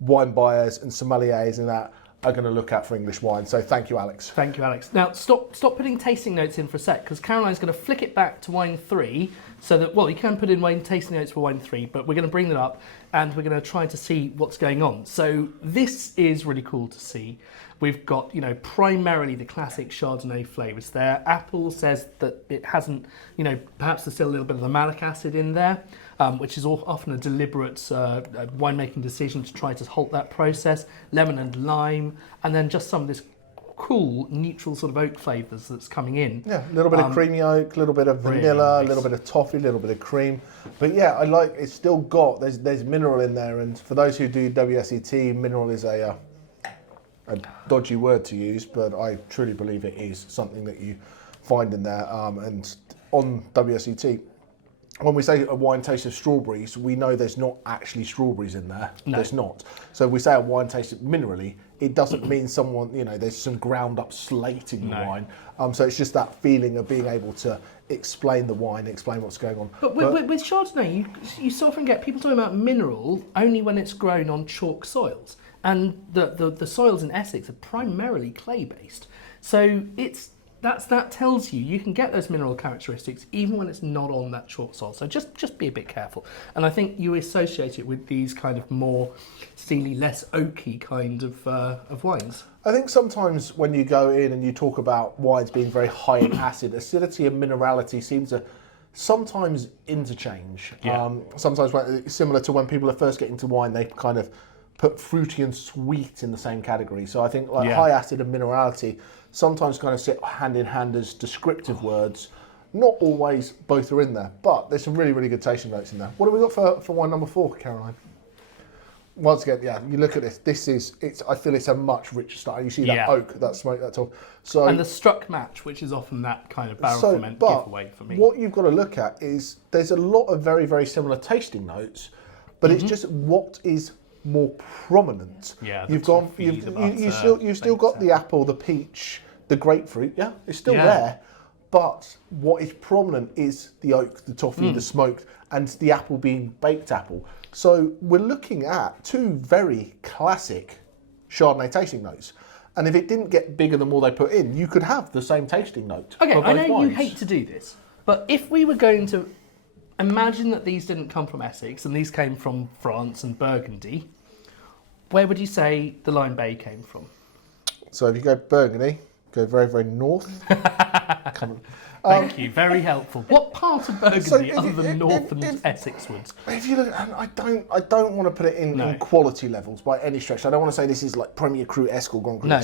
wine buyers and sommeliers and that are going to look at for English wine. So thank you, Alex. Thank you, Alex. Now stop putting tasting notes in for a sec, because Caroline's going to flick it back to wine 3, so that, well, you can put in wine tasting notes for wine 3, but we're going to bring that up and we're going to try to see what's going on. So this is really cool to see. We've got, you know, primarily the classic Chardonnay flavours there. Apple says that it hasn't, you know, perhaps there's still a little bit of the malic acid in there, which is often a deliberate winemaking decision to try to halt that process. Lemon and lime, and then just some of this cool neutral sort of oak flavours that's coming in. Yeah, a little bit of creamy oak, a little bit of vanilla, really nice. A little bit of toffee, a little bit of cream. But yeah, I like, it's still got, there's mineral in there, and for those who do WSET, mineral is a dodgy word to use, but I truly believe it is something that you find in there. And on WSET, when we say a wine taste of strawberries, we know there's not actually strawberries in there. No. There's not. So if we say a wine tastes minerally, it doesn't mean someone, you know, there's some ground up slate in the wine. So it's just that feeling of being able to explain the wine, explain what's going on. But with Chardonnay, you so often get people talking about mineral only when it's grown on chalk soils. And the soils in Essex are primarily clay based. So it's that tells you can get those mineral characteristics even when it's not on that chalk soil. So just be a bit careful. And I think you associate it with these kind of more steely, less oaky kind of wines. I think sometimes when you go in and you talk about wines being very high in acid, acidity and minerality seem to sometimes interchange. Yeah. Sometimes similar to when people are first getting to wine, they kind of put fruity and sweet in the same category. So I think high acid and minerality sometimes kind of sit hand in hand as descriptive words. Not always both are in there, but there's some really, really good tasting notes in there. What have we got for wine number 4, Caroline? Once again, you look at this. I feel it's a much richer style. You see that oak, that smoke, that top. So and the struck match, which is often that kind of barrel ferment giveaway for me. What you've got to look at is there's a lot of very, very similar tasting notes, but it's just what is more prominent. Yeah, you've still got the apple, the peach, the grapefruit. Yeah, it's still there, but what is prominent is the oak, the toffee, the smoked, and the apple being baked apple. So we're looking at 2 very classic Chardonnay tasting notes. And if it didn't get bigger the more they put in, you could have the same tasting note. Okay, for both I know wines. you hate to do this, but if we were going to imagine that these didn't come from Essex and these came from France and Burgundy, where would you say the Lyme Bay came from? So if you go Burgundy, go very, very north. Come on. Thank you, very helpful. What part of Burgundy other than North and Essex woods? If you look, I don't want to put it in quality levels by any stretch. I don't want to say this is like Premier Cru-esque or Grand Cru. No.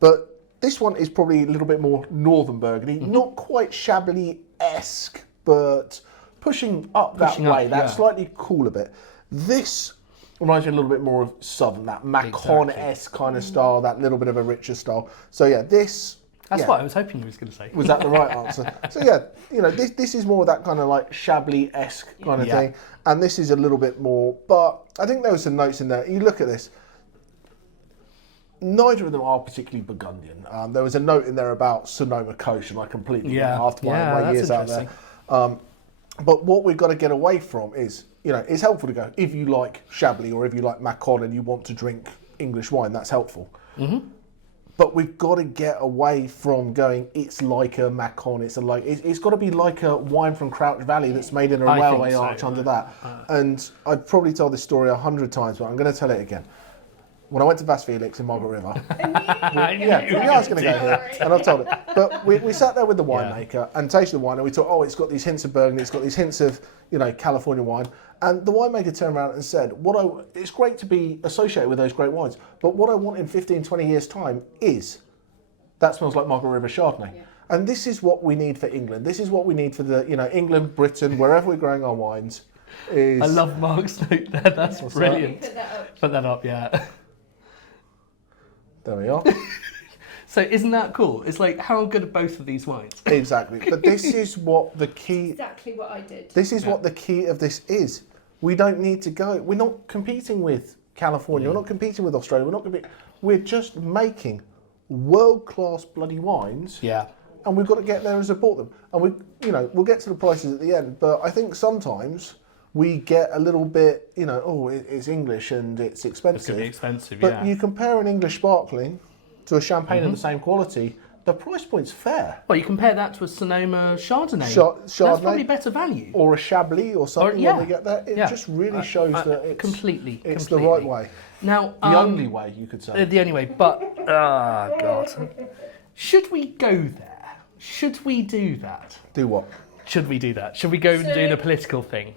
But this one is probably a little bit more northern Burgundy, not quite Chablis-esque, but pushing up that way, that slightly cooler bit. This reminds me a little bit more of southern, that Macon-esque kind of style, that little bit of a richer style. So this... That's what I was hoping you was going to say. Was that the right answer? So this is more of that kind of like Chablis-esque kind of thing, and this is a little bit more. But I think there were some notes in there. You look at this. Neither of them are particularly Burgundian. There was a note in there about Sonoma Coast, and I completely after my years out there. But what we've got to get away from is, it's helpful to go if you like Chablis or if you like Macon and you want to drink English wine. That's helpful. Mm-hmm. But we've got to get away from going, it's like a Macon, it's got to be like a wine from Crouch Valley that's made in a railway arch under that. And I've probably told this story 100 times, but I'm going to tell it again. When I went to Vas Felix in Margaret River, I was going to go here, and I've told it. But we sat there with the winemaker and tasted the wine, and we thought, it's got these hints of Burgundy, it's got these hints of, California wine. And the winemaker turned around and said, it's great to be associated with those great wines, but what I want in 15, 20 years' time is, that smells like Margaret River Chardonnay. Yeah. And this is what we need for England. This is what we need for the, England, Britain, wherever we're growing our wines. I love Mark's note there, that's brilliant. Put that up, yeah. There we are. So isn't that cool? It's like, how good are both of these wines? Exactly. But this is what the key... Exactly what I did. This is what the key of this is. We don't need to go... We're not competing with California. We're not competing with Australia. We're just making world-class bloody wines. Yeah. And we've got to get there and support them. And we'll get to the prices at the end. But I think sometimes we get a little bit, it's English and it's expensive. It's going to be expensive, But you compare an English sparkling to a champagne of the same quality, the price point's fair. Well, you compare that to a Sonoma Chardonnay. Chardonnay, that's probably better value. Or a Chablis or something when we get there. It just really shows that it's completely the right way. Now, the only way, you could say. The only way, but God, should we go there? Should we do that? Do what? Should we do that? Should we go and do the political thing?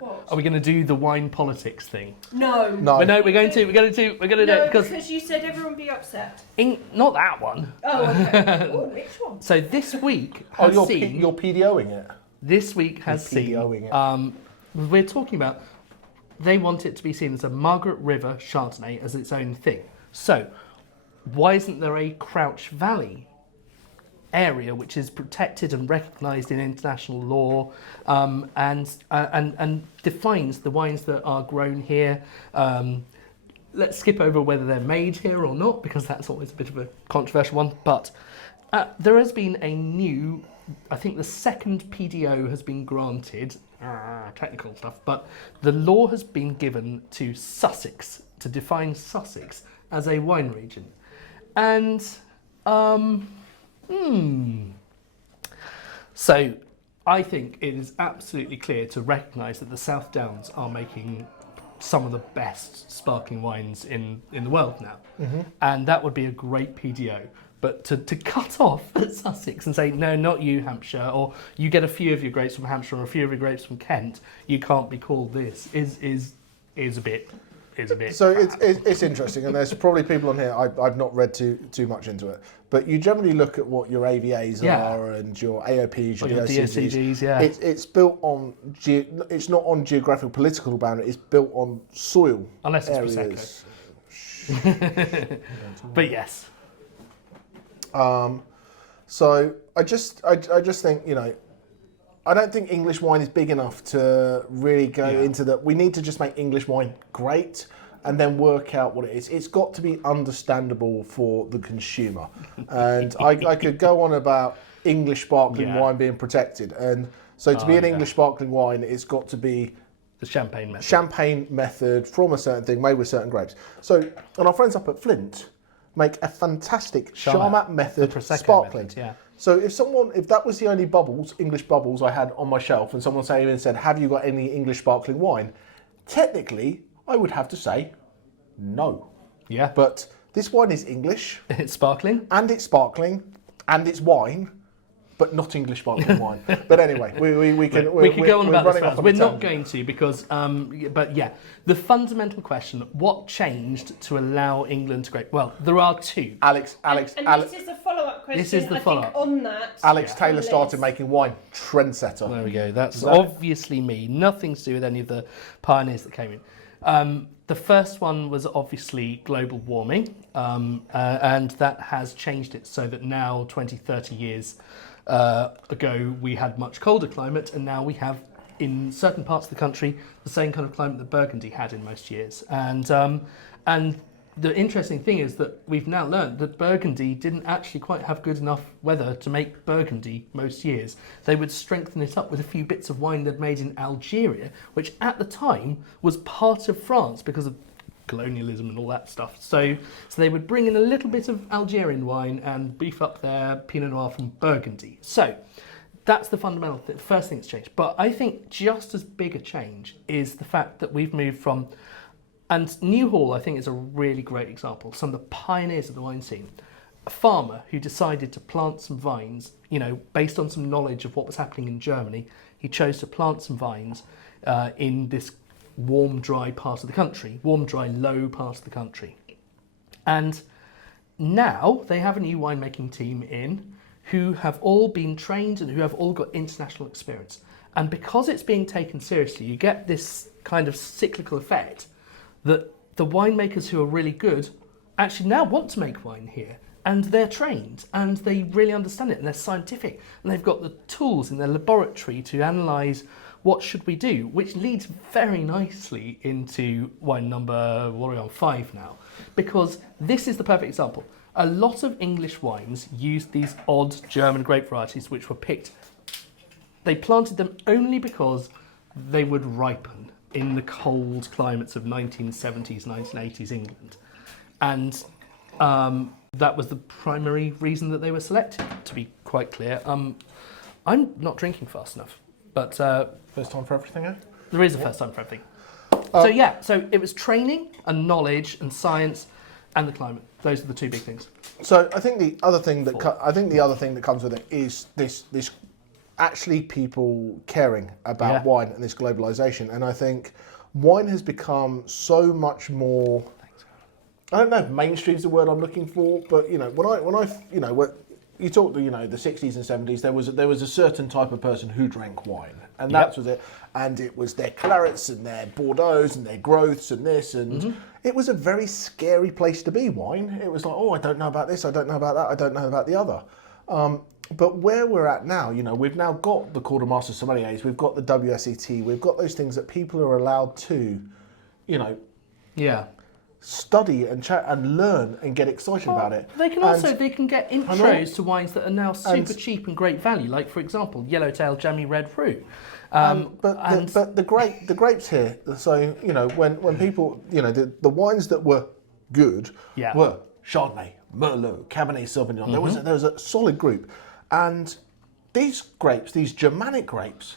What? Are we going to do the wine politics thing? No. We're going to do it because you said everyone be upset. Not that one. Oh, okay. Oh, which one? So this week has seen... You're PDOing it? This week has seen... we're talking about... They want it to be seen as a Margaret River Chardonnay as its own thing. So, why isn't there a Crouch Valley area which is protected and recognised in international law and defines the wines that are grown here? Let's skip over whether they're made here or not, because that's always a bit of a controversial one. But there has been a new, I think the second PDO has been granted, technical stuff, but the law has been given to Sussex to define Sussex as a wine region. And So I think it is absolutely clear to recognise that the South Downs are making some of the best sparkling wines in the world now. And that would be a great PDO. But to cut off at Sussex and say, no, not you, Hampshire, or you get a few of your grapes from Hampshire or a few of your grapes from Kent, you can't be called this, is a bit. So it's interesting, and there's probably people on here, I've not read too much into it, but you generally look at what your AVAs are and your AOPs, your DOCGs. Yeah. It's built on, it's not on geographical political boundary, it's built on soil Unless it's areas. Prosecco. But yes. So I just think, you know, I don't think English wine is big enough to really go into that. We need to just make English wine great and then work out what it is. It's got to be understandable for the consumer. And I could go on about English sparkling wine being protected. And so to be an English sparkling wine, it's got to be the champagne method. Champagne method from a certain thing, made with certain grapes. So, and our friends up at Flint make a fantastic Charmat method sparkling. Method, So if that was the only English bubbles I had on my shelf, and someone came in and said, have you got any English sparkling wine? Technically, I would have to say no. Yeah. But this wine is English. It's sparkling. And it's sparkling. And it's wine. But not English sparkling wine. But anyway, we can go on about this fast. We're not going to because, but yeah, the fundamental question: what changed to allow England to go? Well, there are two. Alex. And this is the follow-up question. This is the follow-up. On that, Alex Taylor started making wine. Trendsetter. There we go. That's obviously me. Nothing to do with any of the pioneers that came in. The first one was obviously global warming, and that has changed it so that now, 20, 30 years ago, we had much colder climate, and now we have, in certain parts of the country, the same kind of climate that Burgundy had in most years. And the interesting thing is that we've now learned that Burgundy didn't actually quite have good enough weather to make Burgundy most years. They would strengthen it up with a few bits of wine they'd made in Algeria, which at the time was part of France because of colonialism and all that stuff. So they would bring in a little bit of Algerian wine and beef up their Pinot Noir from Burgundy. So that's the fundamental thing, the first thing that's changed. But I think just as big a change is the fact that we've moved from, and Newhall I think is a really great example, some of the pioneers of the wine scene. A farmer who decided to plant some vines, you know, based on some knowledge of what was happening in Germany, he chose to plant some vines in this warm, dry part of the country, warm, dry, low part of the country. And now they have a new winemaking team in who have all been trained and who have all got international experience. And because it's being taken seriously, you get this kind of cyclical effect that the winemakers who are really good actually now want to make wine here. And they're trained and they really understand it and they're scientific and they've got the tools in their laboratory to analyse what should we do, which leads very nicely into wine number, what are we on, 5 now? Because this is the perfect example. A lot of English wines used these odd German grape varieties which were picked. They planted them only because they would ripen in the cold climates of 1970s, 1980s England. And that was the primary reason that they were selected, to be quite clear. I'm not drinking fast enough, but... First time for everything, eh? There is a first time for everything. So it was training and knowledge and science and the climate. Those are the two big things. So I think the other thing that comes with it is this actually people caring about wine and this globalization. And I think wine has become so much more. I don't know if mainstream is the word I'm looking for, but you know when you talk to the 60s and 70s, there was a certain type of person who drank wine, and that was it. And it was their clarets and their Bordeaux's and their growths and this, and it was a very scary place to be. Wine. It was like, oh, I don't know about this, I don't know about that, I don't know about the other. But where we're at now, we've now got the Quartermaster Sommeliers, we've got the WSET, we've got those things that people are allowed to, study and chat and learn and get excited about it. They can get intros to wines that are now super cheap and great value, like for example, Yellowtail Jammy Red Roux. But the grapes here. So when people the wines that were good were Chardonnay, Merlot, Cabernet Sauvignon. There was a solid group. And these grapes, these Germanic grapes,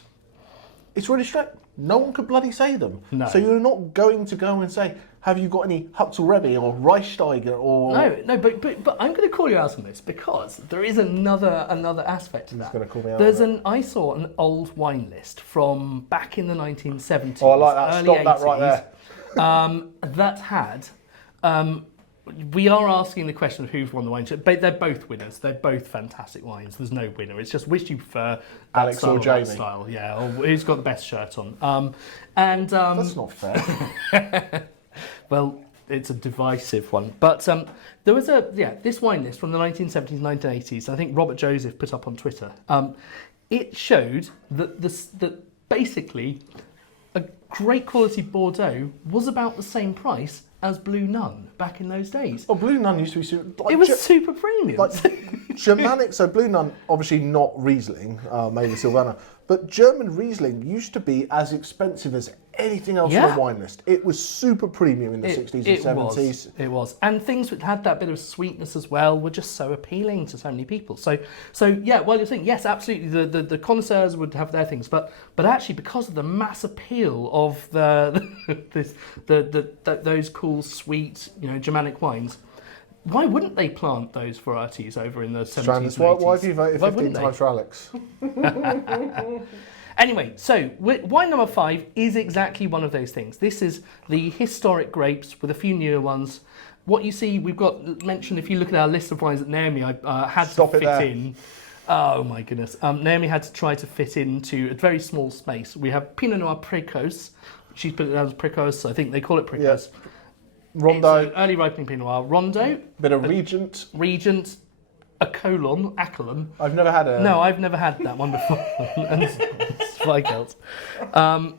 it's really straight. No one could bloody say them. No. So you're not going to go and say, have you got any Hutzel-Rebbe or Reichsteiger or... No, but I'm going to call you out on this because there is another aspect to that. Going to call me out I saw an old wine list from back in the 1970s. Oh, I like that. Early Stop 80s, that right there. that had... we are asking the question of who's won the wine show. But they're both winners. They're both fantastic wines. There's no winner. It's just which you prefer, that Alex style or that Jamie. style. Yeah, or who's got the best shirt on. That's not fair. Well, it's a divisive one. But there was this wine list from the 1970s, 1980s. I think Robert Joseph put up on Twitter. It showed that basically a great quality Bordeaux was about the same price as Blue Nun back in those days. Oh, Blue Nun used to be super... It was super premium. Like Germanic, so Blue Nun, obviously not Riesling, maybe Silvaner, but German Riesling used to be as expensive as anything else on the wine list. It was super premium in the 60s and 70s. It was. And things that had that bit of sweetness as well were just so appealing to so many people. So yeah, while you're saying, yes, absolutely, the connoisseurs would have their things, but actually because of the mass appeal of those cool, sweet, Germanic wines, why wouldn't they plant those varieties over in the 70s and 80s? Why have you voted 15 times for Alex? Anyway, so wine number 5 is exactly one of those things. This is the historic grapes with a few newer ones. What you see, we've got mentioned, if you look at our list of wines that Naomi had to fit in. Oh my goodness. Naomi had to try to fit into a very small space. We have Pinot Noir Précoce. She's put it down as Précoce, so I think they call it Précoce. Yeah. Rondo. Early ripening Pinot Noir. Rondo. Bit of Regent. Accolon. I've never had a... No, I've never had that one before. And Zweigelt.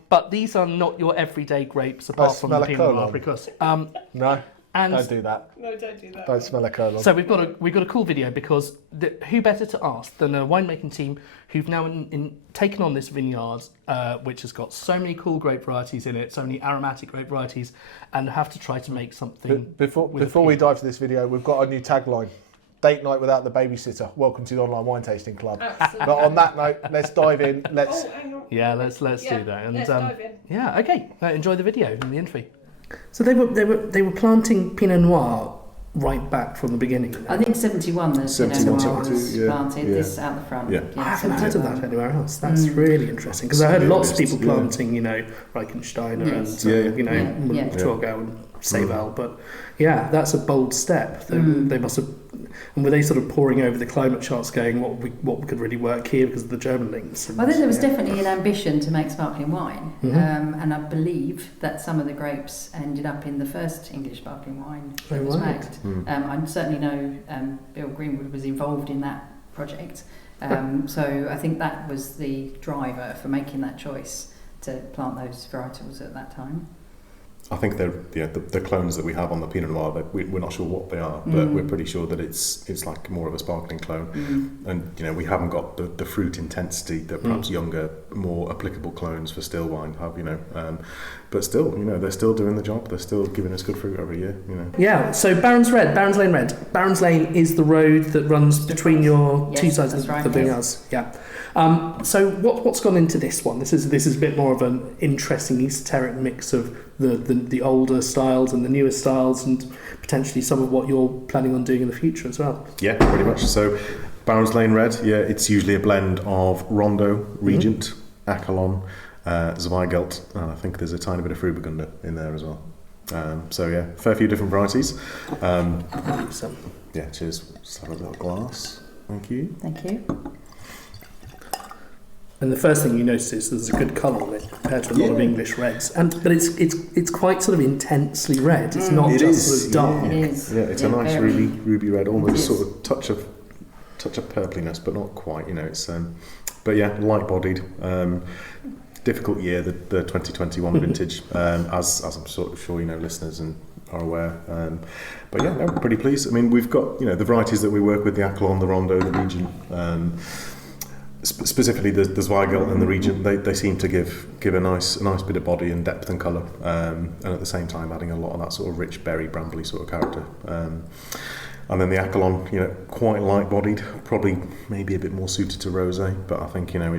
But these are not your everyday grapes, apart from the Pinot Noir Précoce. No, don't do that. No, don't do that. Don't smell a colon. So we've got a cool video because who better to ask than a winemaking team who've now taken on this vineyard, which has got so many cool grape varieties in it, so many aromatic grape varieties, and have to try to make something. Before we dive to this video, we've got a new tagline. Date night without the babysitter. Welcome to the Online Wine Tasting Club. Absolutely. But on that note, let's dive in. Let's hang on. Yeah, let's do that. And let's dive in. Yeah, okay. Enjoy the video and the info. So they were planting Pinot Noir right back from the beginning. I think 71 the Pinot Noir was planted. Yeah. This out the front. Yeah. I haven't heard of that anywhere else. That's really interesting because I heard lots of people planting, Reichensteiner and Torgau and Seyval, but yeah, that's a bold step. They must have, and were they sort of poring over the climate charts, going what could really work here because of the German links? I think there was definitely an ambition to make sparkling wine, and I believe that some of the grapes ended up in the first English sparkling wine that was made. I certainly know Bill Greenwood was involved in that project, so I think that was the driver for making that choice to plant those varietals at that time. I think the clones that we have on the Pinot Noir, we're not sure what they are, but we're pretty sure that it's like more of a sparkling clone. And we haven't got the fruit intensity that perhaps younger, more applicable clones for still wine have. But still, they're still doing the job. They're still giving us good fruit every year. Yeah. So Barons Lane Red. Barons Lane is the road that runs between your two sides of the vineyards. Yeah. So what's gone into this one? This is a bit more of an interesting esoteric mix of the older styles and the newer styles, and potentially some of what you're planning on doing in the future as well. Yeah, pretty much. So Barons Lane Red, it's usually a blend of Rondo, Regent, Accolon, Zweigelt, and I think there's a tiny bit of Frühburgunder in there as well. Fair few different varieties. Cheers. Let's have a little glass. Thank you. Thank you. And the first thing you notice is there's a good colour on it compared to a lot of English reds, but it's quite sort of intensely red. It's not just sort of dark. It is. Yeah, it's a nice ruby red, almost sort of touch of purpliness, but not quite. It's light bodied. Difficult year, the 2021 vintage, as I'm sort of sure listeners are aware. But pretty pleased. I mean, we've got the varieties that we work with: the Accolon, the Rondo, the Regent. Specifically the Zweigelt and the Regent, they seem to give a nice bit of body and depth and colour, and at the same time adding a lot of that sort of rich berry brambly sort of character. And then the Accolon, you know, quite light-bodied, probably maybe a bit more suited to rosé, but I think, you know,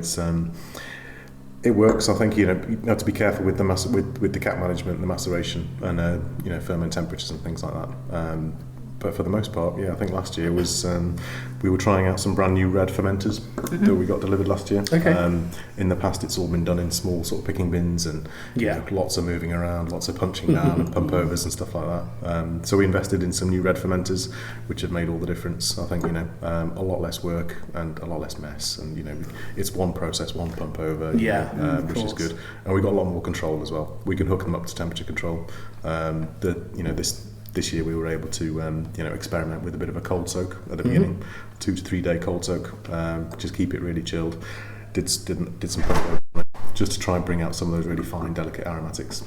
it works. I think, you know, you have to be careful with the cap management and the maceration and you know, ferment temperatures and things like that. But for the most part, yeah, I think last year was we were trying out some brand new red fermenters that we got delivered last year. Okay. In the past, it's all been done in small sort of picking bins and you know, lots of moving around, lots of punching down and pump overs and stuff like that. So we invested in some new red fermenters, which have made all the difference. I think, you know, a lot less work and a lot less mess, and you know, it's one process, one pump over, which is good. And we got a lot more control as well. We can hook them up to temperature control. You know, this year we were able to you know, experiment with a bit of a cold soak at the beginning, 2 to 3 day cold soak, just keep it really chilled. Did some pump over just to try and bring out some of those really fine, delicate aromatics.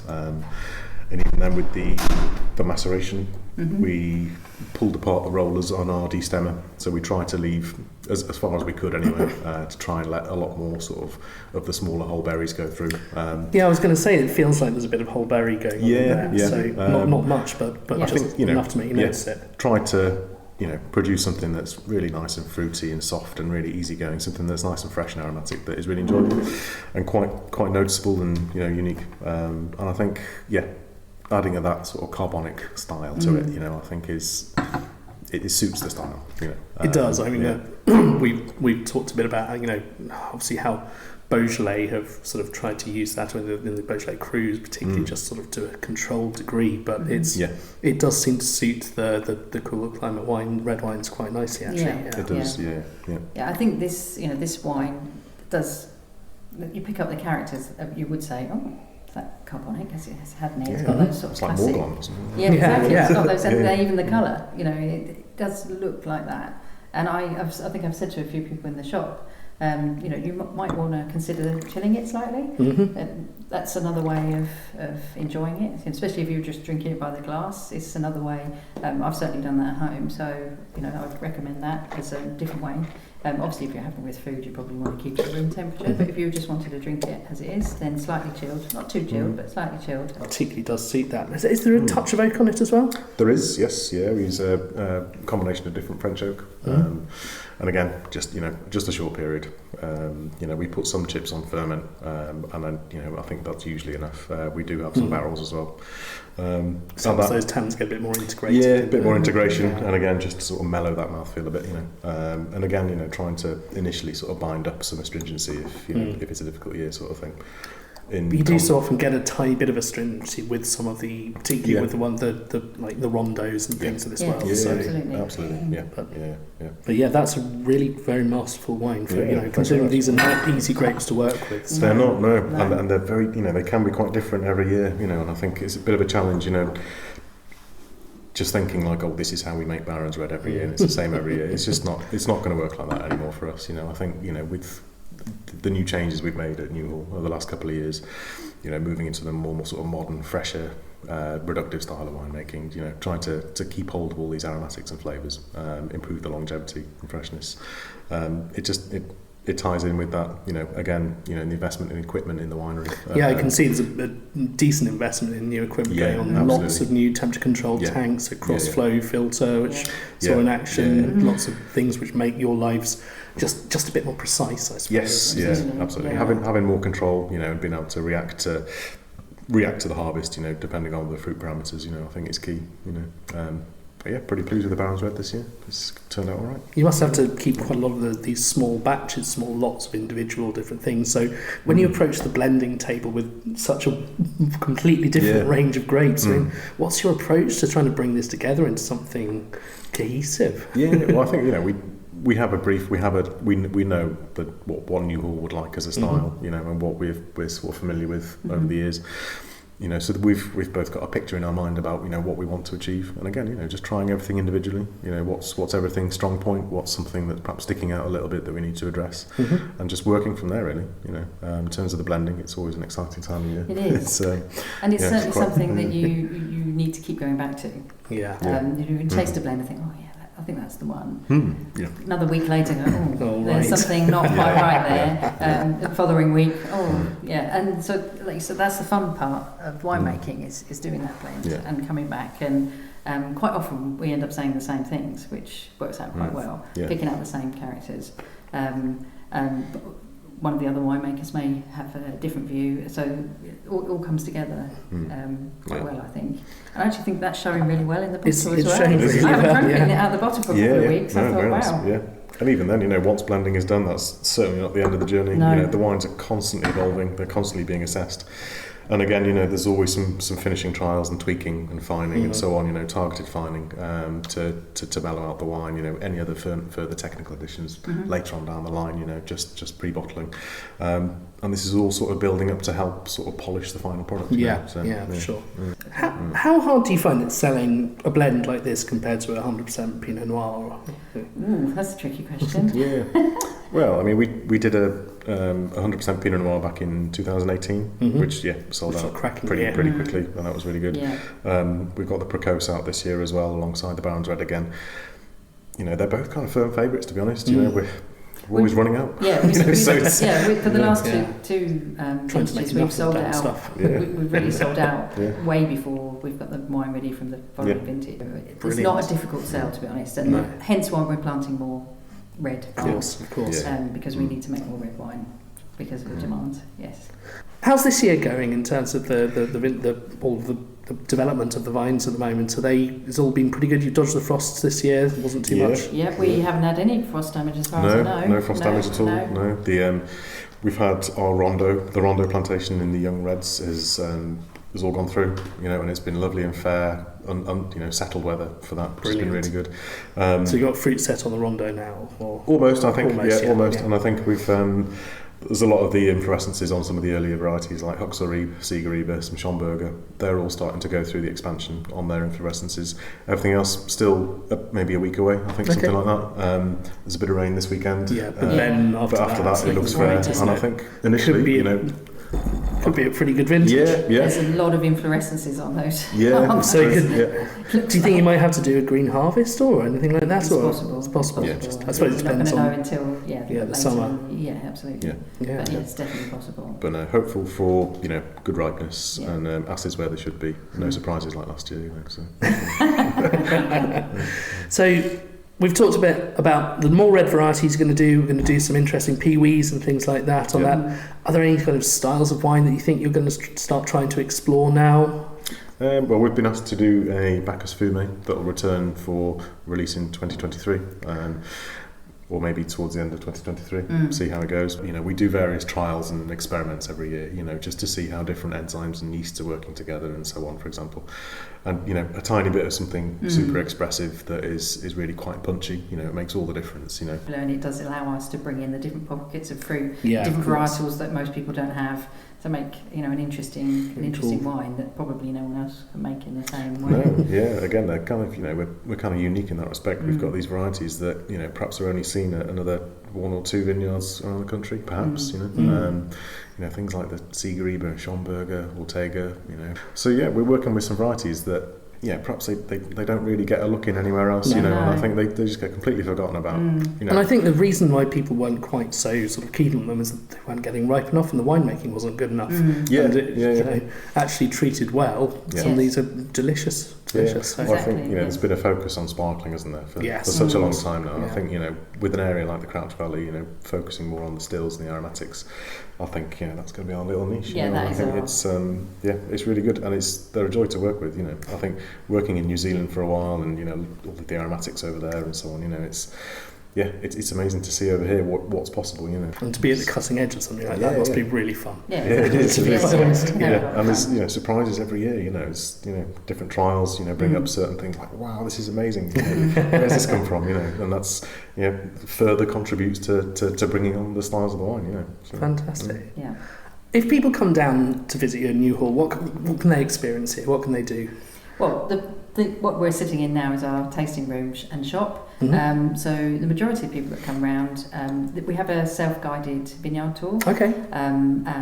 And even then with the maceration, we pulled apart the rollers on our destemmer, so we tried to leave as far as we could anyway, to try and let a lot more sort of the smaller whole berries go through. I was going to say, it feels like there's a bit of whole berry going on there. Yeah. So not much, but I just think, you know, enough to make you notice it. Try to, you know, produce something that's really nice and fruity and soft and really easygoing, something that's nice and fresh and aromatic that is really enjoyable and quite noticeable and, you know, unique. And I think, adding that sort of carbonic style to it, you know, I think it suits the style. You know, it does. I mean, we've talked a bit about, you know, obviously how Beaujolais have sort of tried to use that in the Beaujolais Cruise, particularly just sort of to a controlled degree, but it does seem to suit the cooler climate red wines quite nicely, actually. It does. Yeah. I think this wine does. You pick up the characters. You would say, oh, is that carbonic? Hasn't it? It's got those sort of classic. Like Morgon or something. Yeah, exactly. It's got those, and even the colour. You know, it does look like that. And I think I've said to a few people in the shop, you know, you might want to consider chilling it slightly. That's another way of enjoying it, especially if you're just drinking it by the glass. It's another way. I've certainly done that at home, so you know, I would recommend that as a different way. Obviously, if you're having it with food, you probably want to keep it room temperature. But if you just wanted to drink it as it is, then slightly chilled, not too chilled, but slightly chilled. Particularly does suit that. Is there a touch of oak on it as well? There is, yes, yeah. We use a combination of different French oak, and again, just a short period. You know, we put some chips on ferment, and then, you know, I think that's usually enough. We do have some barrels as well. So those tannins get a bit more integrated. Yeah, a bit more integration, and again, just to sort of mellow that mouthfeel a bit, you know. And again, you know, trying to initially sort of bind up some astringency if if it's a difficult year, sort of thing. But you do so often get a tiny bit of astringency with some of the, particularly with the like the rondos and things of this world. Yeah, so, absolutely. But yeah, that's a really very masterful wine for you know, considering these are not easy grapes to work with. So. They're not, no, and they're very, you know, they can be quite different every year, you know, and I think it's a bit of a challenge, you know. Just thinking like, oh, this is how we make Barons Red every year, and it's the same every year. It's just not going to work like that anymore for us, you know. I think, you know, with the new changes we've made at Newhall over the last couple of years, you know, moving into the more sort of modern, fresher, productive style of winemaking, you know, trying to keep hold of all these aromatics and flavours, improve the longevity and freshness. It ties in with that, you know, again, you know, the investment in equipment in the winery. I can see there's a decent investment in new equipment going on. Absolutely. Lots of new temperature-controlled tanks, a cross-flow filter, which saw in action, lots of things which make your lives just a bit more precise, I suppose. Yes, absolutely. Having more control, you know, and being able to react to the harvest, you know, depending on the fruit parameters, you know, I think it's key, you know. But yeah, pretty pleased with the Barons Red this year. It's turned out all right. You must have to keep quite a lot of these small batches, small lots of individual different things. So when you approach the blending table with such a completely different range of grapes, I mean, what's your approach to trying to bring this together into something cohesive? Yeah, well, I think, you know, we have a brief. We know that what Newhall would like as a style, you know, and what we're sort of familiar with over the years. You know, so we've both got a picture in our mind about, you know, what we want to achieve, and again, you know, just trying everything individually. You know, what's everything's strong point, what's something that's perhaps sticking out a little bit that we need to address, and just working from there. Really, you know, in terms of the blending, it's always an exciting time of year. It is, and it's certainly something that you need to keep going back to. You can taste a blend and think, oh yeah, I think that's the one. Another week later, there's something not quite right there. The following week, and so like you said, that's the fun part of winemaking is doing that blend and coming back and quite often we end up saying the same things, which works out quite well, picking out the same characters. One of the other winemakers may have a different view, so it all comes together quite well, I think. And I actually think that's showing really well in the bottle as well. Showing really well, I haven't drunk it out of the bottle for a couple of weeks. I thought, wow. Yeah. And even then, once blending is done, that's certainly not the end of the journey. No. The wines are constantly evolving; they're constantly being assessed. And again, there's always some finishing trials and tweaking and fining and so on. Targeted fining to mellow out the wine. Any other further technical additions later on down the line. Just pre-bottling, and this is all sort of building up to help sort of polish the final product. For sure. How hard do you find it selling a blend like this compared to 100% Pinot Noir? Ooh, that's a tricky question. Well, I mean, we did a 100% Pinot Noir back in 2018, which sold out pretty quickly, and that was really good. We've got the Precoce out this year as well, alongside the Baron's Red again. They're both kind of firm favourites, to be honest. We're always running out. For the last two vintages, we've sold it out. We've really sold out way before we've got the wine ready from the following vintage. It's not a difficult sell, to be honest, and hence why we're planting more red. Of course. Because we need to make more red wine because of the demand. Yes. How's this year going in terms of the development of the vines at the moment? It's all been pretty good. You dodged the frosts this year. It wasn't too much. Yeah, we haven't had any frost damage as far as I know. No frost damage at all. No. We've had our the Rondo plantation in the young reds has all gone through, and it's been lovely and fair, settled weather for that. It's been really good. So you got fruit set on the Rondo now, or almost? I think almost. Yeah. And I think we've there's a lot of the inflorescences on some of the earlier varieties like Huxleyriebe, Siegerriebe, some Schomburger. They're all starting to go through the expansion on their inflorescences. Everything else still maybe a week away, I think, something like that. There's a bit of rain this weekend. But then after that it looks fair. And I think initially, could be a pretty good vintage. There's a lot of inflorescences on those. So do you think you might have to do a green harvest or anything like that? It's possible. It's possible. I suppose it depends on until the summer. Yeah, absolutely. But it's definitely possible. But no, hopeful for good ripeness and acids where they should be. No surprises like last year. So we've talked a bit about the more red varieties you're going to do. We're going to do some interesting peewees and things like that on that. Are there any kind of styles of wine that you think you're going to start trying to explore now? Well, we've been asked to do a Bacchus Fume that will return for release in 2023. Or maybe towards the end of 2023, see how it goes. We do various trials and experiments every year, just to see how different enzymes and yeasts are working together and so on, for example. And, a tiny bit of something super expressive that is really quite punchy, it makes all the difference, And it does allow us to bring in the different pockets of fruit, different varietals that most people don't have, to make an interesting wine that probably no one else can make in the same way. Again, they're kind of we're kind of unique in that respect. We've got these varieties that perhaps are only seen at another one or two vineyards around the country, perhaps. Things like the Siegerriebe, Schomburger, Ortega. So we're working with some varieties that perhaps they don't really get a look in anywhere else, and I think they just get completely forgotten about. And I think the reason why people weren't quite so sort of keen on them is that they weren't getting ripe enough and the winemaking wasn't good enough. Actually treated well, some of these are delicious. So. I think there's been a focus on sparkling, hasn't there, for such a long time now. I think with an area like the Crouch Valley, focusing more on the stills and the aromatics, I think that's going to be our little niche. I think it's really good, and they're a joy to work with. I think working in New Zealand for a while, and all the aromatics over there and so on. It's amazing to see over here what's possible. And to be at the cutting edge of something like that must be really fun. It is. And there's surprises every year. It's different trials. Bring up certain things like, wow, this is amazing. Where's this come from? And that's further contributes to bringing on the styles of the wine. So, fantastic. If people come down to visit your new hall, what can they experience here? What can they do? Well, what we're sitting in now is our tasting room and shop. So the majority of people that come round, we have a self-guided vineyard tour,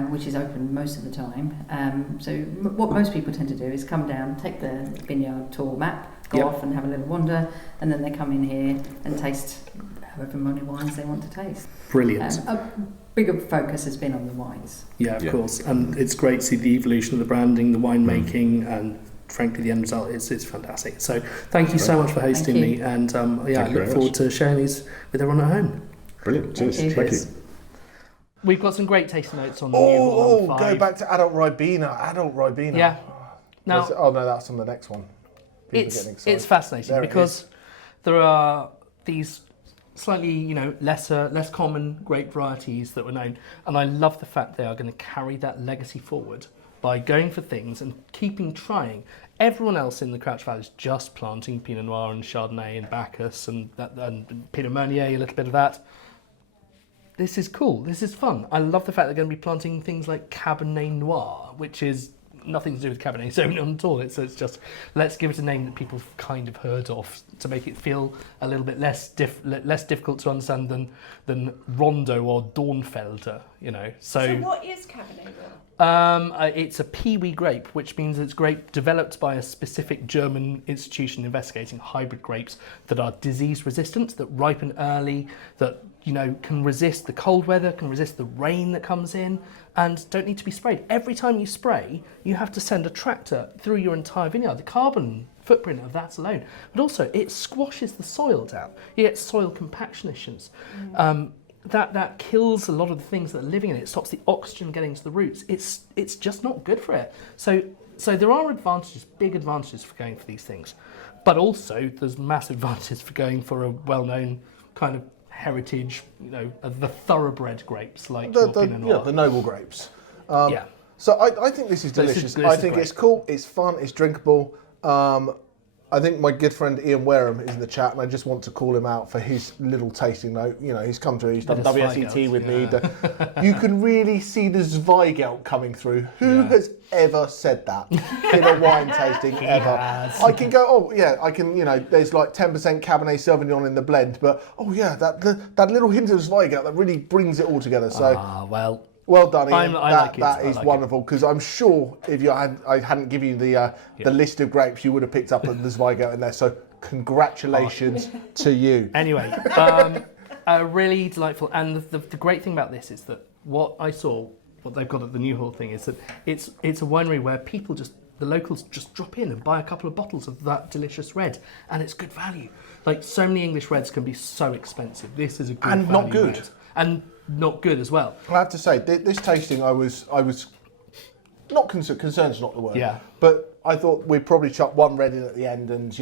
which is open most of the time. So what most people tend to do is come down, take the vineyard tour map, go off and have a little wander, and then they come in here and taste however many wines they want to taste. Brilliant. A bigger focus has been on the wines. Of course. And it's great to see the evolution of the branding, the winemaking, and frankly, the end result is fantastic. So thank you so much for hosting me, and I look forward to sharing these with everyone at home. Brilliant. Cheers. Thank you. We've got some great tasting notes on the new Hall 5. Go back to adult Ribena. Yeah. Now, no, that's on the next one. It's fascinating because there are these slightly, less common grape varieties that were known, and I love the fact they are going to carry that legacy forward by going for things and trying. Everyone else in the Crouch Valley is just planting Pinot Noir and Chardonnay and Bacchus and Pinot Meunier, a little bit of that. This is cool. This is fun. I love the fact they're going to be planting things like Cabernet Noir, which is nothing to do with Cabernet Sauvignon at all. It's just, let's give it a name that people have kind of heard of to make it feel a little bit less difficult to understand than Rondo or Dornfelder, So what is Cabernet Noir? It's a peewee grape, which means it's grape developed by a specific German institution investigating hybrid grapes that are disease resistant, that ripen early, that can resist the cold weather, can resist the rain that comes in, and don't need to be sprayed. Every time you spray, you have to send a tractor through your entire vineyard. The carbon footprint of that alone. But also, it squashes the soil down. You get soil compaction issues. That kills a lot of the things that are living in it. It stops the oxygen getting to the roots. It's just not good for it. So there are big advantages for going for these things. But also, there's massive advantages for going for a well-known kind of heritage, the thoroughbred grapes like Pinot Noir. The noble grapes. So I think this is delicious. I think it's cool, it's fun, it's drinkable. I think my good friend Ian Wareham is in the chat, and I just want to call him out for his little tasting note. He's come through, he's done WSET with me. You can really see the Zweigelt coming through. Who has ever said that in a wine tasting ever? I can go, I can, there's like 10% Cabernet Sauvignon in the blend, but that little hint of Zweigelt that really brings it all together. So, well done, Ian. That is wonderful, because I'm sure if I hadn't given you the list of grapes, you would have picked up the Zweigelt in there. So congratulations to you. Anyway, really delightful. And the great thing about this is that what they've got at the New Hall thing is that it's a winery where the locals just drop in and buy a couple of bottles of that delicious red, and it's good value. Like, so many English reds can be so expensive. This is a good and value not good. red. And not good as well. I have to say, this tasting, I was not concerned's not the word. Yeah. But I thought we'd probably chuck one red in at the end and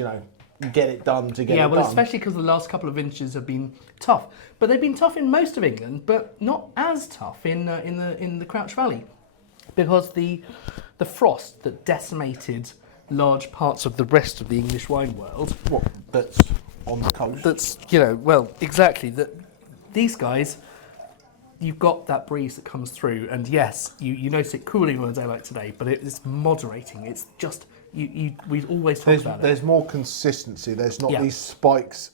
get it done to get it done. Yeah, well, especially because the last couple of vintages have been tough, but they've been tough in most of England, but not as tough in the Crouch Valley, because the frost that decimated large parts of the rest of the English wine world. What? That's on the coast. That's exactly that. These guys, you've got that breeze that comes through, and yes, you notice it cooling on a day like today, but it's moderating. It's just we always talk about it. There's more consistency. There's not these spikes,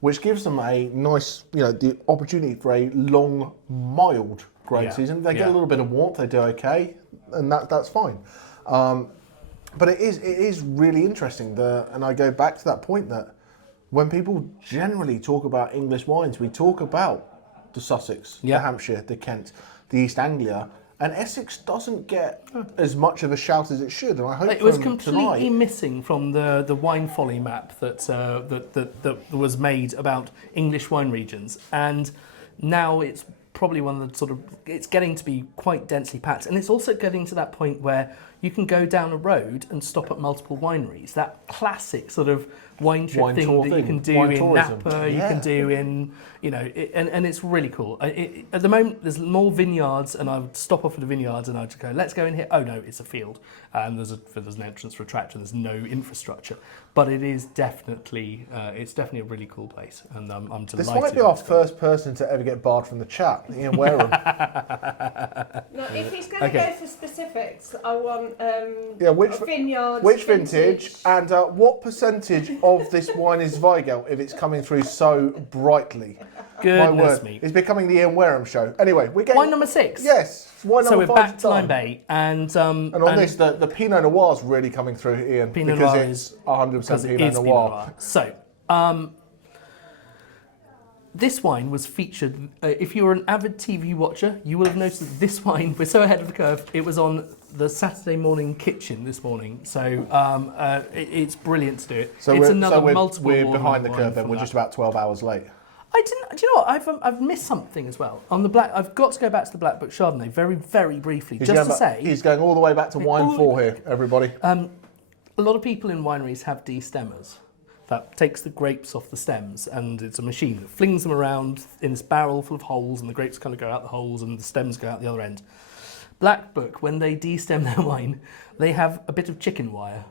which gives them a nice, the opportunity for a long, mild grape season. They get a little bit of warmth. They do okay, and that's fine. But it is really interesting. And I go back to that point that when people generally talk about English wines, we talk about the Sussex, the Hampshire, the Kent, the East Anglia, and Essex doesn't get as much of a shout as it should. And I hope it was completely missing from the wine folly map that was made about English wine regions, and now it's probably one of the it's getting to be quite densely packed, and it's also getting to that point where you can go down a road and stop at multiple wineries. That classic sort of wine trip thing that you can do in Napa, you can do in, and it's really cool. At the moment, there's more vineyards, and I would stop off at the vineyards and I'd go, let's go in here. Oh no, it's a field. There's an entrance for a tractor, and there's no infrastructure. But it is definitely, a really cool place, and I'm delighted. This might be our first person to ever get barred from the chat, Ian Wareham. No, if he's going to go for specifics, I want vineyards, which vintage, and what percentage of this wine is Zweigelt if it's coming through so brightly. Goodness me. It's becoming the Ian Wareham show. Anyway, we're getting... Wine number 6. Yes, wine number 5. So we're back to Lyme Bay. And on this, the Pinot Noir is really coming through, Ian, because it's 100% Pinot Noir. So, this wine was featured, if you were an avid TV watcher, you will have noticed that this wine, we're so ahead of the curve, it was on the Saturday morning kitchen this morning, so it's brilliant to do it. So it's we're behind the curve then. We're just about 12 hours late. Do you know what? I've missed something as well on the I've got to go back to the Blackbook Chardonnay very, very briefly, he's going all the way back to wine 4 here, everybody. A lot of people in wineries have de-stemmers. That takes the grapes off the stems, and it's a machine that flings them around in this barrel full of holes, and the grapes kind of go out the holes and the stems go out the other end. Blackbook, when they de-stem their wine, they have a bit of chicken wire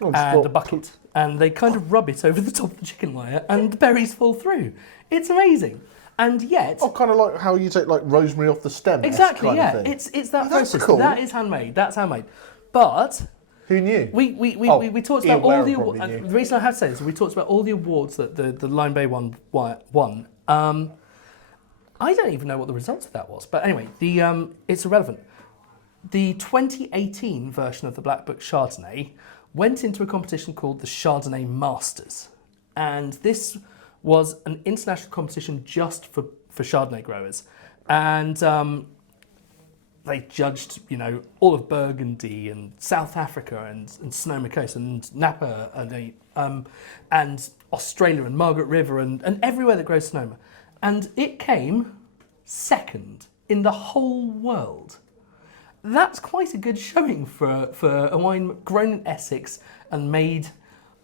and a bucket, and they kind of rub it over the top of the chicken wire, and the berries fall through. It's amazing. And yet... Oh, kind of like how you take like rosemary off the stem. Exactly, yeah. It's that process. Cool. That is handmade. That's handmade. But... Who knew? We talked about all the awards. The reason I have to say this is we talked about all the awards that the Lyme Bay one won. I don't even know what the results of that was. But anyway, it's irrelevant. The 2018 version of the Blackbook Chardonnay went into a competition called the Chardonnay Masters. And this was an international competition just for Chardonnay growers. And they judged, all of Burgundy and South Africa and Sonoma Coast and Napa and Australia and Margaret River and everywhere that grows Sonoma. And it came second in the whole world. That's quite a good showing for a wine grown in Essex and made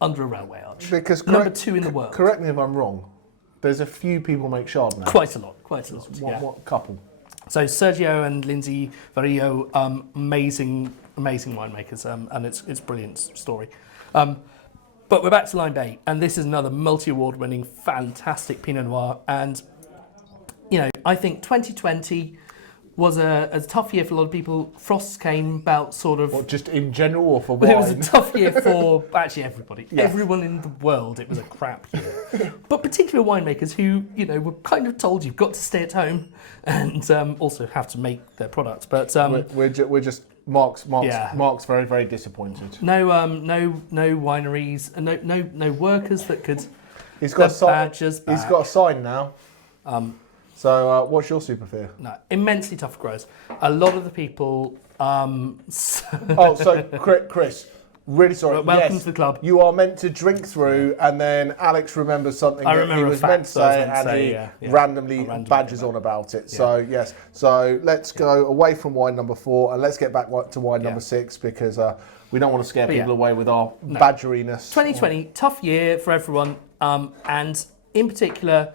under a railway arch. Because number 2 in the world. Correct me if I'm wrong. There's a few people make Chardonnay. Quite a lot. What couple? So Sergio and Lindsay Varillo, amazing winemakers, and it's brilliant story. But we're back to Lyme Bay, and this is another multi-award winning, fantastic Pinot Noir. And I think 2020 was a tough year for a lot of people. Frosts came about sort of... What, just in general or for wine? It was a tough year for actually everybody. Yeah. Everyone in the world, it was a crap year. But particularly winemakers who, were kind of told you've got to stay at home and also have to make their products. But we're just... Mark's very, very disappointed. No wineries, and no workers that could... He's got a sign now. So what's your super fear? No, immensely tough growers. A lot of the people... so Chris, really sorry. Welcome to the club. You are meant to drink through, and then Alex remembers something that he was meant to say, and he randomly badges on about it. Yeah. So yes, so let's go away from wine number 4, and let's get back to wine number 6, because we don't want to scare people away with our badgeriness. 2020, tough year for everyone, and in particular...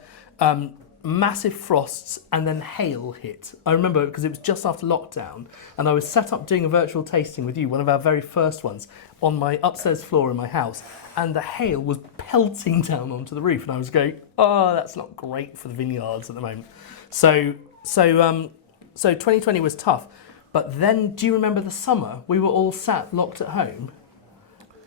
massive frosts and then hail hit. I remember because it was just after lockdown, and I was set up doing a virtual tasting with you, one of our very first ones, on my upstairs floor in my house, and the hail was pelting down onto the roof, and I was going, oh, that's not great for the vineyards at the moment. So 2020 was tough. But then, do you remember the summer? We were all sat locked at home.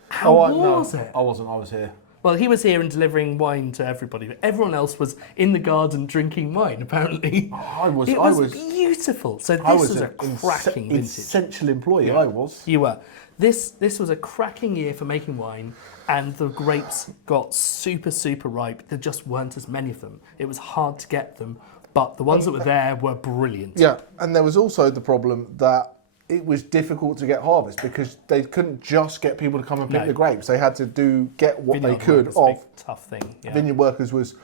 How was it? I wasn't. I was here. Well, he was here and delivering wine to everybody, but everyone else was in the garden drinking wine, apparently. It was beautiful. So this was a cracking vintage. Essential employee, I was. You were. This was a cracking year for making wine, and the grapes got super, super ripe. There just weren't as many of them. It was hard to get them, but the ones that were there were brilliant. Yeah, and there was also the problem that it was difficult to get harvest because they couldn't just get people to come and pick the grapes. They had to get what vineyard they could of. Tough thing. Yeah. Vineyard workers was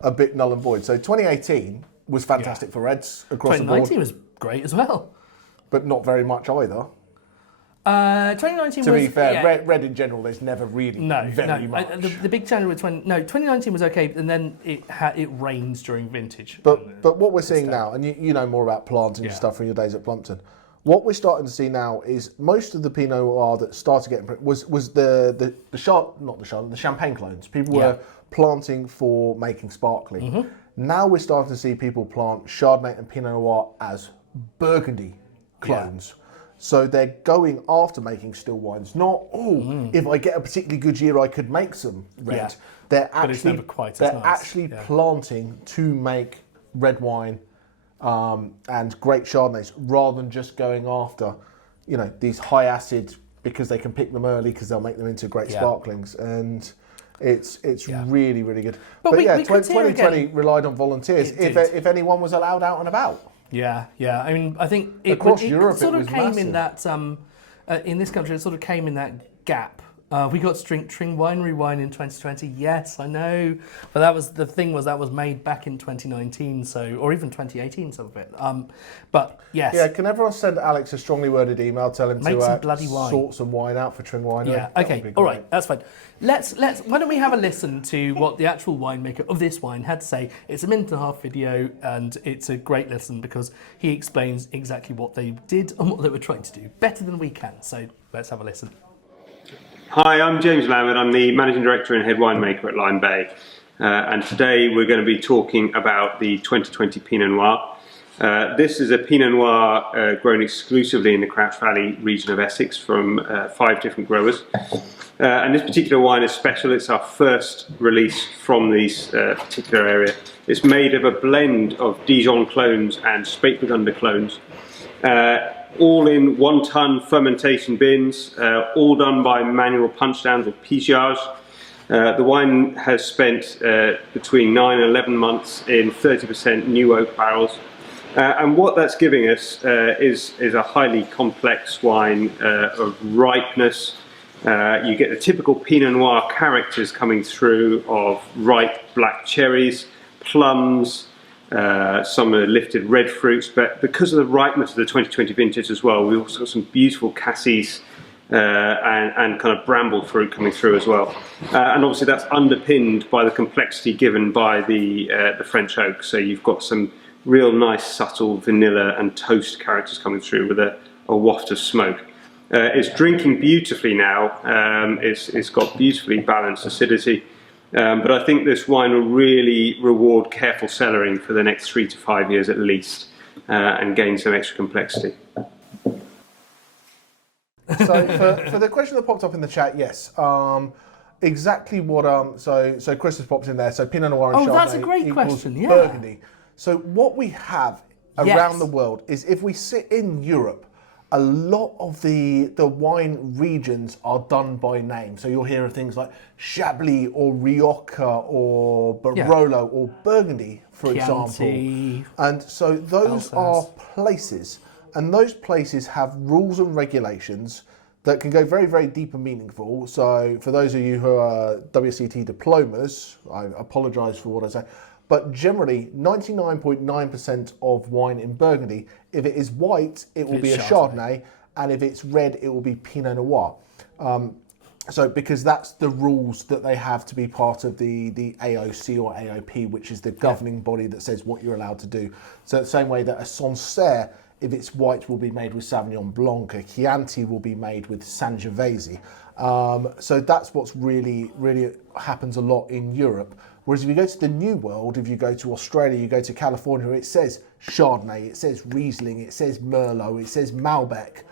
a bit null and void. So 2018 was fantastic for reds across the board. 2019 was great as well, but not very much either. 2019 to was... be fair, red in general, there's never really very much. The big challenge with 2019 was okay, and then it rained during vintage. But what we're seeing now, and you know more about planting and stuff from your days at Plumpton, what we're starting to see now is most of the Pinot Noir that started getting was the Champagne clones. People were planting for making sparkling. Mm-hmm. Now we're starting to see people plant Chardonnay and Pinot Noir as Burgundy clones. Yeah. So they're going after making still wines, not, if I get a particularly good year, I could make some red. Yeah. They're actually planting to make red wine and great Chardonnays, rather than just going after, these high acid because they can pick them early because they'll make them into great sparklings. And it's really, really good. But 2020 relied on volunteers. If anyone was allowed out and about. Yeah. I mean, I think across Europe sort of was came massive. in that in this country. It sort of came in that gap. We got to drink Tring Winery wine in 2020. Yes, I know, but that was that was made back in 2019, or even 2018, some of it. But yes. Yeah, can everyone send Alex a strongly worded email, tell him Make to some bloody wine. sort some wine out for Tring Winery? Yeah. Okay. All right. That's fine. Let's. Why don't we have a listen to what the actual winemaker of this wine had to say? It's a 1.5-minute video, and it's a great listen because he explains exactly what they did and what they were trying to do better than we can. So let's have a listen. Hi, I'm James Lambert. I'm the Managing Director and Head Winemaker at Lyme Bay. And today we're going to be talking about the 2020 Pinot Noir. This is a Pinot Noir grown exclusively in the Crouch Valley region of Essex from 5 different growers. And this particular wine is special. It's our first release from this particular area. It's made of a blend of Dijon clones and Spätburgunder clones. All in 1-ton fermentation bins, all done by manual punch downs or pigeage. The wine has spent between 9 and 11 months in 30% new oak barrels. And what that's giving us is a highly complex wine of ripeness. You get the typical Pinot Noir characters coming through of ripe black cherries, plums, some of the lifted red fruits, but because of the ripeness of the 2020 vintage as well, we also got some beautiful cassis and kind of bramble fruit coming through as well. And obviously that's underpinned by the complexity given by the French oak. So you've got some real nice subtle vanilla and toast characters coming through with a waft of smoke. It's drinking beautifully now. It's got beautifully balanced acidity. But I think this wine will really reward careful cellaring for the next 3 to 5 years at least, and gain some extra complexity. So for the question that popped up in the chat, yes, exactly what so Chris has popped in there. So Pinot Noir and Chardonnay that's a great question. Yeah. Burgundy. So what we have around the world is if we sit in Europe, a lot of the wine regions are done by name. So you'll hear of things like Chablis or Rioja or Barolo or Burgundy, for example. And so those are places, and those places have rules and regulations that can go very, very deep and meaningful. So for those of you who are WCT diplomas, I apologise for what I say, but generally 99.9% of wine in Burgundy, if it is white, it will be a Chardonnay, and if it's red, it will be Pinot Noir. So because that's the rules that they have to be part of the AOC or AOP, which is the governing body that says what you're allowed to do. So the same way that a Sancerre, if it's white, will be made with Sauvignon Blanc, a Chianti will be made with Sangiovese. So that's what's really, really happens a lot in Europe. Whereas if you go to the New World, if you go to Australia, you go to California, it says Chardonnay, it says Riesling, it says Merlot, it says Malbec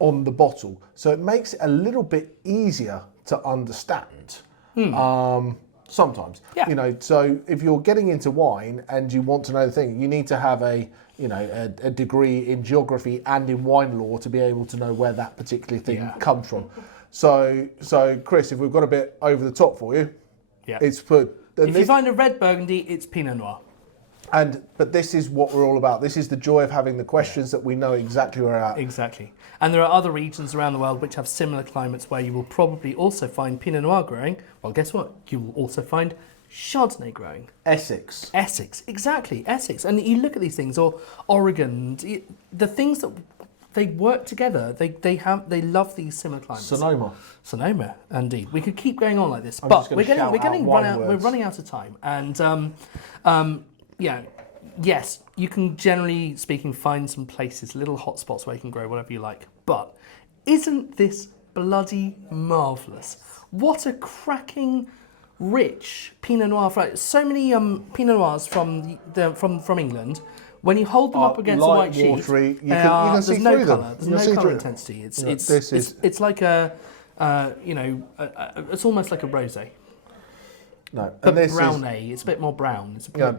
on the bottle. So it makes it a little bit easier to understand. Sometimes, so if you're getting into wine and you want to know the thing, you need to have a degree in geography and in wine law to be able to know where that particular thing comes from. So Chris, if we've got a bit over the top for you, it's put. If you find a red Burgundy, it's Pinot Noir. But this is what we're all about. This is the joy of having the questions that we know exactly where we're at. Exactly. And there are other regions around the world which have similar climates where you will probably also find Pinot Noir growing. Well, guess what? You will also find Chardonnay growing. Essex, exactly, Essex. And you look at these things, or Oregon, the things that they work together. They love these similar climates. Sonoma, indeed. We could keep going on like this, but we're running out of time. And yes, you can generally speaking find some places, little hotspots where you can grow whatever you like. But isn't this bloody marvellous? What a cracking, rich Pinot Noir! So many Pinot Noirs from England. When you hold them up against a white sheet, watery, you can see through them. There's no colour intensity. It's like it's almost like a rosé. No, but brownie. It's a bit more brown. It's a bit I'm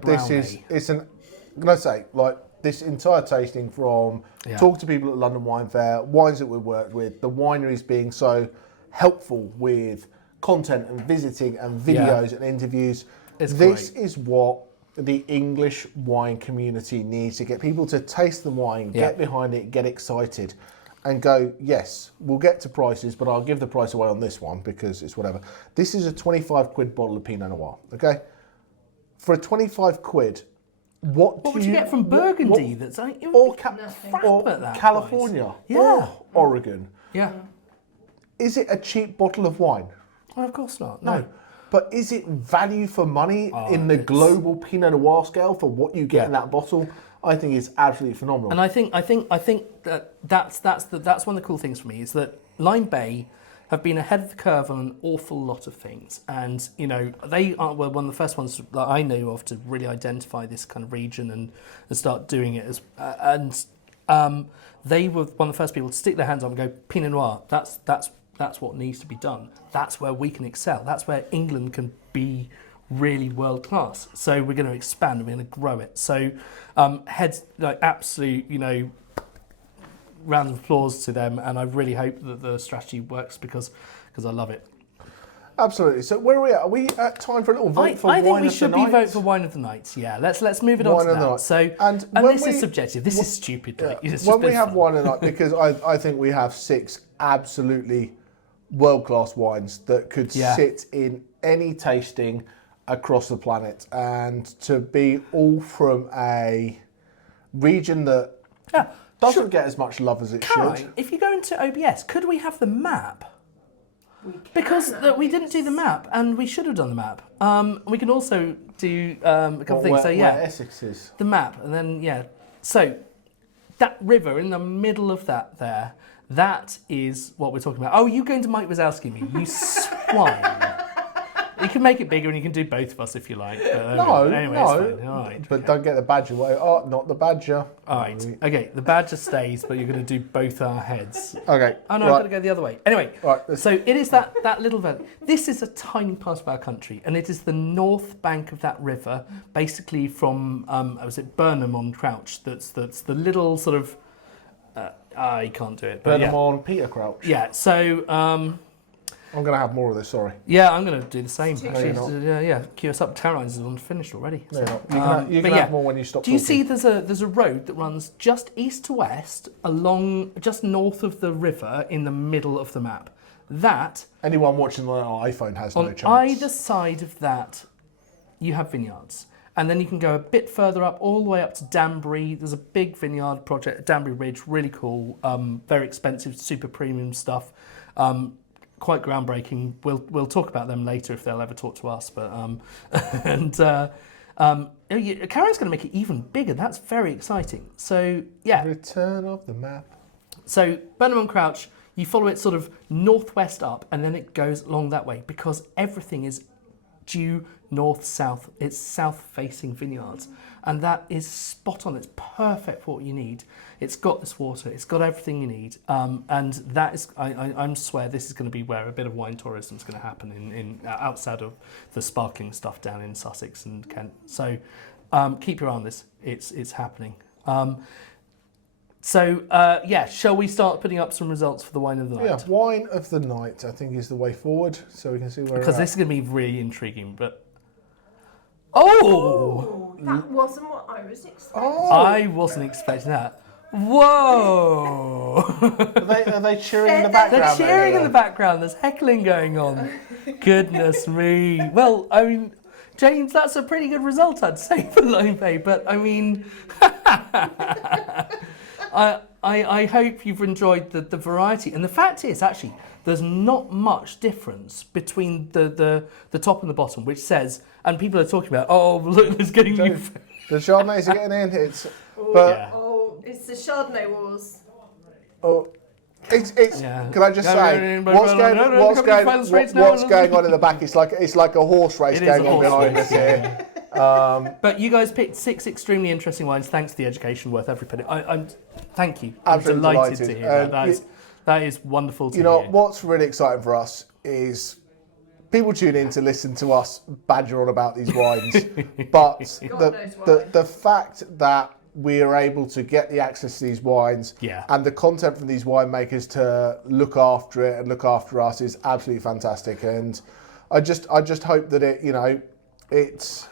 gonna say, like, this entire tasting from talk to people at London Wine Fair, wines that we've worked with, the wineries being so helpful with content and visiting and videos and interviews. This is what the English wine community needs to get people to taste the wine, get behind it, get excited, and go, yes, we'll get to prices, but I'll give the price away on this one because it's whatever. This is a 25 quid bottle of Pinot Noir, okay? For a 25 quid, what would you get from Burgundy that's like, or that California, price. or Oregon? Yeah. Is it a cheap bottle of wine? Well, of course not. No. But is it value for money in the global Pinot Noir scale for what you get in that bottle? I think it's absolutely phenomenal. And I think that's one of the cool things for me is that Lyme Bay have been ahead of the curve on an awful lot of things, and they were one of the first ones that I know of to really identify this kind of region and start doing it as they were one of the first people to stick their hands up and go, Pinot Noir, that's what needs to be done. That's where we can excel. That's where England can be really world class. So we're going to expand and we're going to grow it. So absolute, round of applause to them, and I really hope that the strategy works because I love it. Absolutely. So where are we at? Are we at time for a little vote for wine of the night? I think we should be vote for wine of the night. Yeah, let's move it on to that. So, and this is subjective. This is stupid. When we have wine of the night, because I think we have 6 absolutely world-class wines that could sit in any tasting across the planet, and to be all from a region that doesn't get as much love as it should. If you go into OBS, could we have the map? Because we didn't do the map, and we should have done the map. We can also do a couple of things. So where Essex is. The map, and then So that river in the middle of that is what we're talking about. Oh, you going to Mike Wazowski me, you swine. You can make it bigger and you can do both of us if you like. But, no. It's fine. All right, but don't get the badger away. Oh, not the badger. All right. Okay, the badger stays, but you're going to do both our heads. Okay. Oh, no, I've got to go the other way. Anyway, so it is that little valley. This is a tiny part of our country, and it is the north bank of that river, basically from, was it Burnham on Crouch? That's the little sort of, I can't do it. Burnham on Peter Crouch. Yeah, so... I'm going to have more of this, sorry. Yeah, I'm going to do the same. Queue us up. Terrorize is finished already. So. No, you can have more when you stop talking. Do you see there's a road that runs just east to west, along just north of the river in the middle of the map? That... Anyone watching on an iPhone has no chance. On either side of that, you have vineyards. And then you can go a bit further up, all the way up to Danbury. There's a big vineyard project, Danbury Ridge, really cool, very expensive, super premium stuff. Quite groundbreaking. We'll talk about them later if they'll ever talk to us. But Karen's going to make it even bigger. That's very exciting. So Return of the map. So Burnham on Crouch, you follow it sort of northwest up, and then it goes along that way because everything is due north-south. It's south-facing vineyards, and that is spot on. It's perfect for what you need. It's got this water. It's got everything you need, and that is. I swear this is going to be where a bit of wine tourism is going to happen in outside of the sparkling stuff down in Sussex and Kent. So keep your eye on this. It's happening. Shall we start putting up some results for the wine of the night? Yeah, wine of the night, I think, is the way forward, so we can see where. Because this is going to be really intriguing, but. That wasn't what I was expecting. I wasn't expecting that. Whoa! Are they cheering in the background? They're cheering in the background. There's heckling going on. Goodness me. Well, I mean, James, that's a pretty good result, I'd say, for Lyme Bay. But I mean, I hope you've enjoyed the variety. And the fact is, actually, there's not much difference between the top and the bottom, which says, and people are talking about, oh, look, there's getting new. The Chardonnays are getting in. It's the Chardonnay wars. Can I just say what's going on in the back? It's like a horse race going on behind us here. But you guys picked 6 extremely interesting wines. Thanks to the education, worth every penny. Thank you. Absolutely I'm delighted to hear that. That is wonderful to hear. What's really exciting for us is people tune in to listen to us badger on about these wines, but the fact that we are able to get the access to these wines and the content from these winemakers to look after it and look after us is absolutely fantastic. And I just hope that it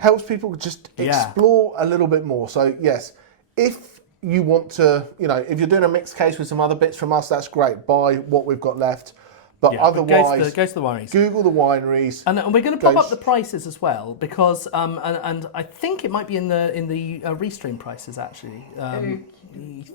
helps people just explore a little bit more. So yes, if you want to, if you're doing a mixed case with some other bits from us, that's great. Buy what we've got left. But otherwise, go to the wineries. Google the wineries. And we're going to pop up the prices as well, because and I think it might be in the Restream prices actually. I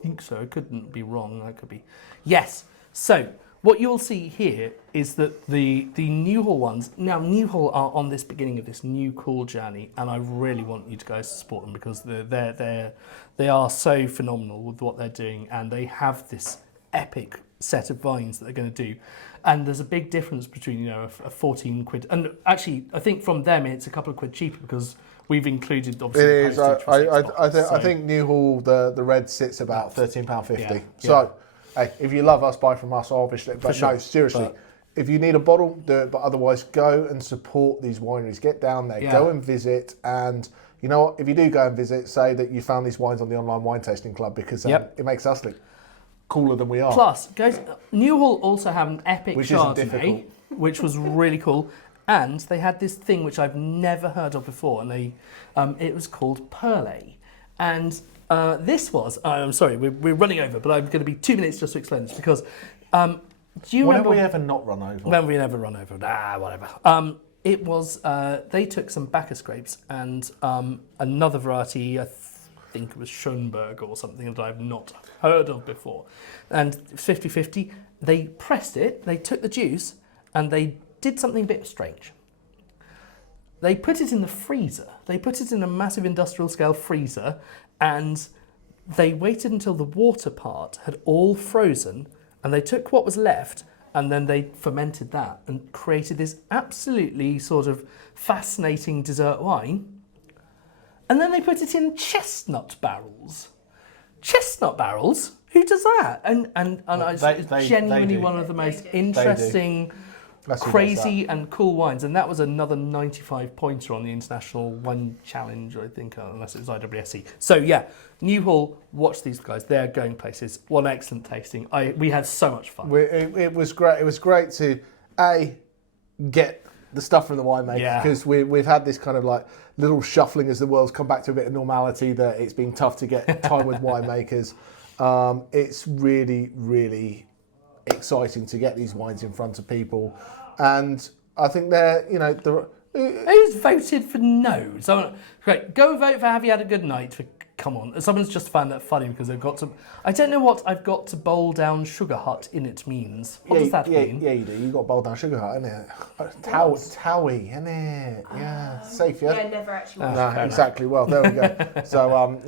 think so. I couldn't be wrong. I could be. Yes. So what you'll see here is that the Newhall ones. Now Newhall are on this beginning of this new cool journey, and I really want you guys to support them because they are so phenomenal with what they're doing, and they have this epic set of vines that they're going to do. And there's a big difference between, a 14 quid. And actually, I think from them, it's a couple of quid cheaper because we've included, obviously, it is. I think Newhall, the red sits about £13.50. Yeah. So, hey, if you love us, buy from us, obviously. But no, seriously, if you need a bottle, do it. But otherwise, go and support these wineries. Get down there, go and visit. And you know what? If you do go and visit, say that you found these wines on the online wine tasting club because it makes us look cooler than we are. Plus, guys, Newhall also have an epic Chardonnay, which was really cool, and they had this thing which I've never heard of before, and it was called Perle, and this was. I'm sorry, we're running over, but I'm going to be 2 minutes just to explain this because. Do you remember? When have we ever not run over? When we never run over? Whatever. It was. They took some Bacchus grapes and another variety. I think it was Schoenberg or something that I've not heard of before. And 50-50, they pressed it, they took the juice, and they did something a bit strange. They put it in the freezer. They put it in a massive industrial scale freezer, and they waited until the water part had all frozen, and they took what was left, and then they fermented that and created this absolutely sort of fascinating dessert wine. And then they put it in chestnut barrels. Chestnut barrels? Who does that? And it's genuinely one of the most interesting, crazy and cool wines. And that was another 95 pointer on the International Wine Challenge, I think, unless it was IWSC. So yeah, Newhall, watch these guys. They're going places. What an excellent tasting. We had so much fun. It was great. It was great to get the stuff from the winemaker because we've had this kind of like little shuffling as the world's come back to a bit of normality, that it's been tough to get time with winemakers. It's really, really exciting to get these wines in front of people, and I think they're, who's voted for no? Someone, great, go vote for Have You Had a Good Night? Come on, someone's just found that funny because they've got to. I don't know what I've got to bowl down Sugar Hut in it means. What does that mean? Yeah, you do. You got to bowl down Sugar Hut, innit? Towie, innit? Yeah, safe, yeah. Yeah, never actually. No, exactly. Well, there we go. So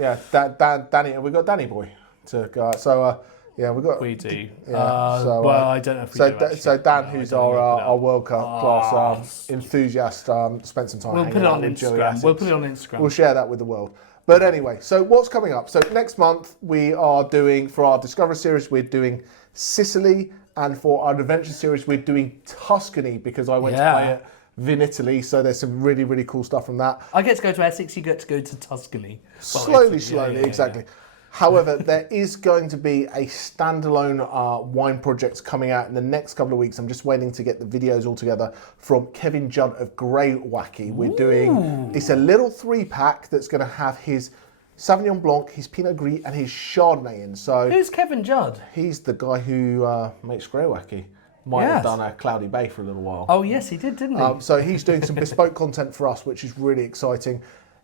Danny, we got Danny Boy to go. So we got. We do. Yeah. I don't know if we do. So Dan, who's our World Cup class enthusiast, spent some time. We'll put it on Instagram. We'll share that with the world. But anyway, so what's coming up? So next month we are doing, for our Discover series, we're doing Sicily, and for our Adventure series, we're doing Tuscany because I went to play at Vin Italy, so there's some really, really cool stuff from that. I get to go to Essex, you get to go to Tuscany. Slowly, exactly. Yeah. However, there is going to be a standalone wine project coming out in the next couple of weeks. I'm just waiting to get the videos all together from Kevin Judd of Grey Wacky. We're doing, it's a little 3-pack that's going to have his Sauvignon Blanc, his Pinot Gris and his Chardonnay in. So who's Kevin Judd? He's the guy who makes Grey Wacky. Might have done a Cloudy Bay for a little while. Oh yes, he did, didn't he? So he's doing some bespoke content for us, which is really exciting.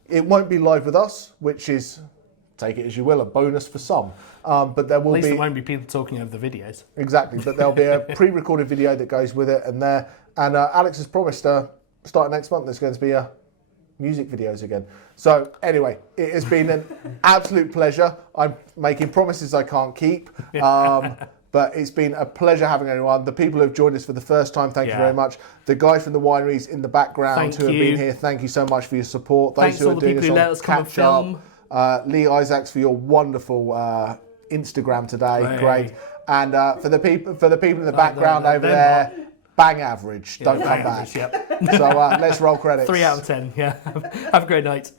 It won't be live with us, which is, take it as you will, a bonus for some. But there will At least there won't be people talking over the videos. Exactly, but there'll be a pre-recorded video that goes with it, and Alex has promised starting next month there's going to be music videos again. So anyway, it has been an absolute pleasure. I'm making promises I can't keep. But it's been a pleasure having everyone. The people who have joined us for the first time, thank you very much. The guys from the wineries in the background who have been here, thank you so much for your support. Thanks to all the people who let us come and film. Lee Isaacs for your wonderful Instagram today, great. And for the people in the background over there, bang average, don't come back. Yep. So let's roll credits. 3 out of 10, yeah. Have a great night.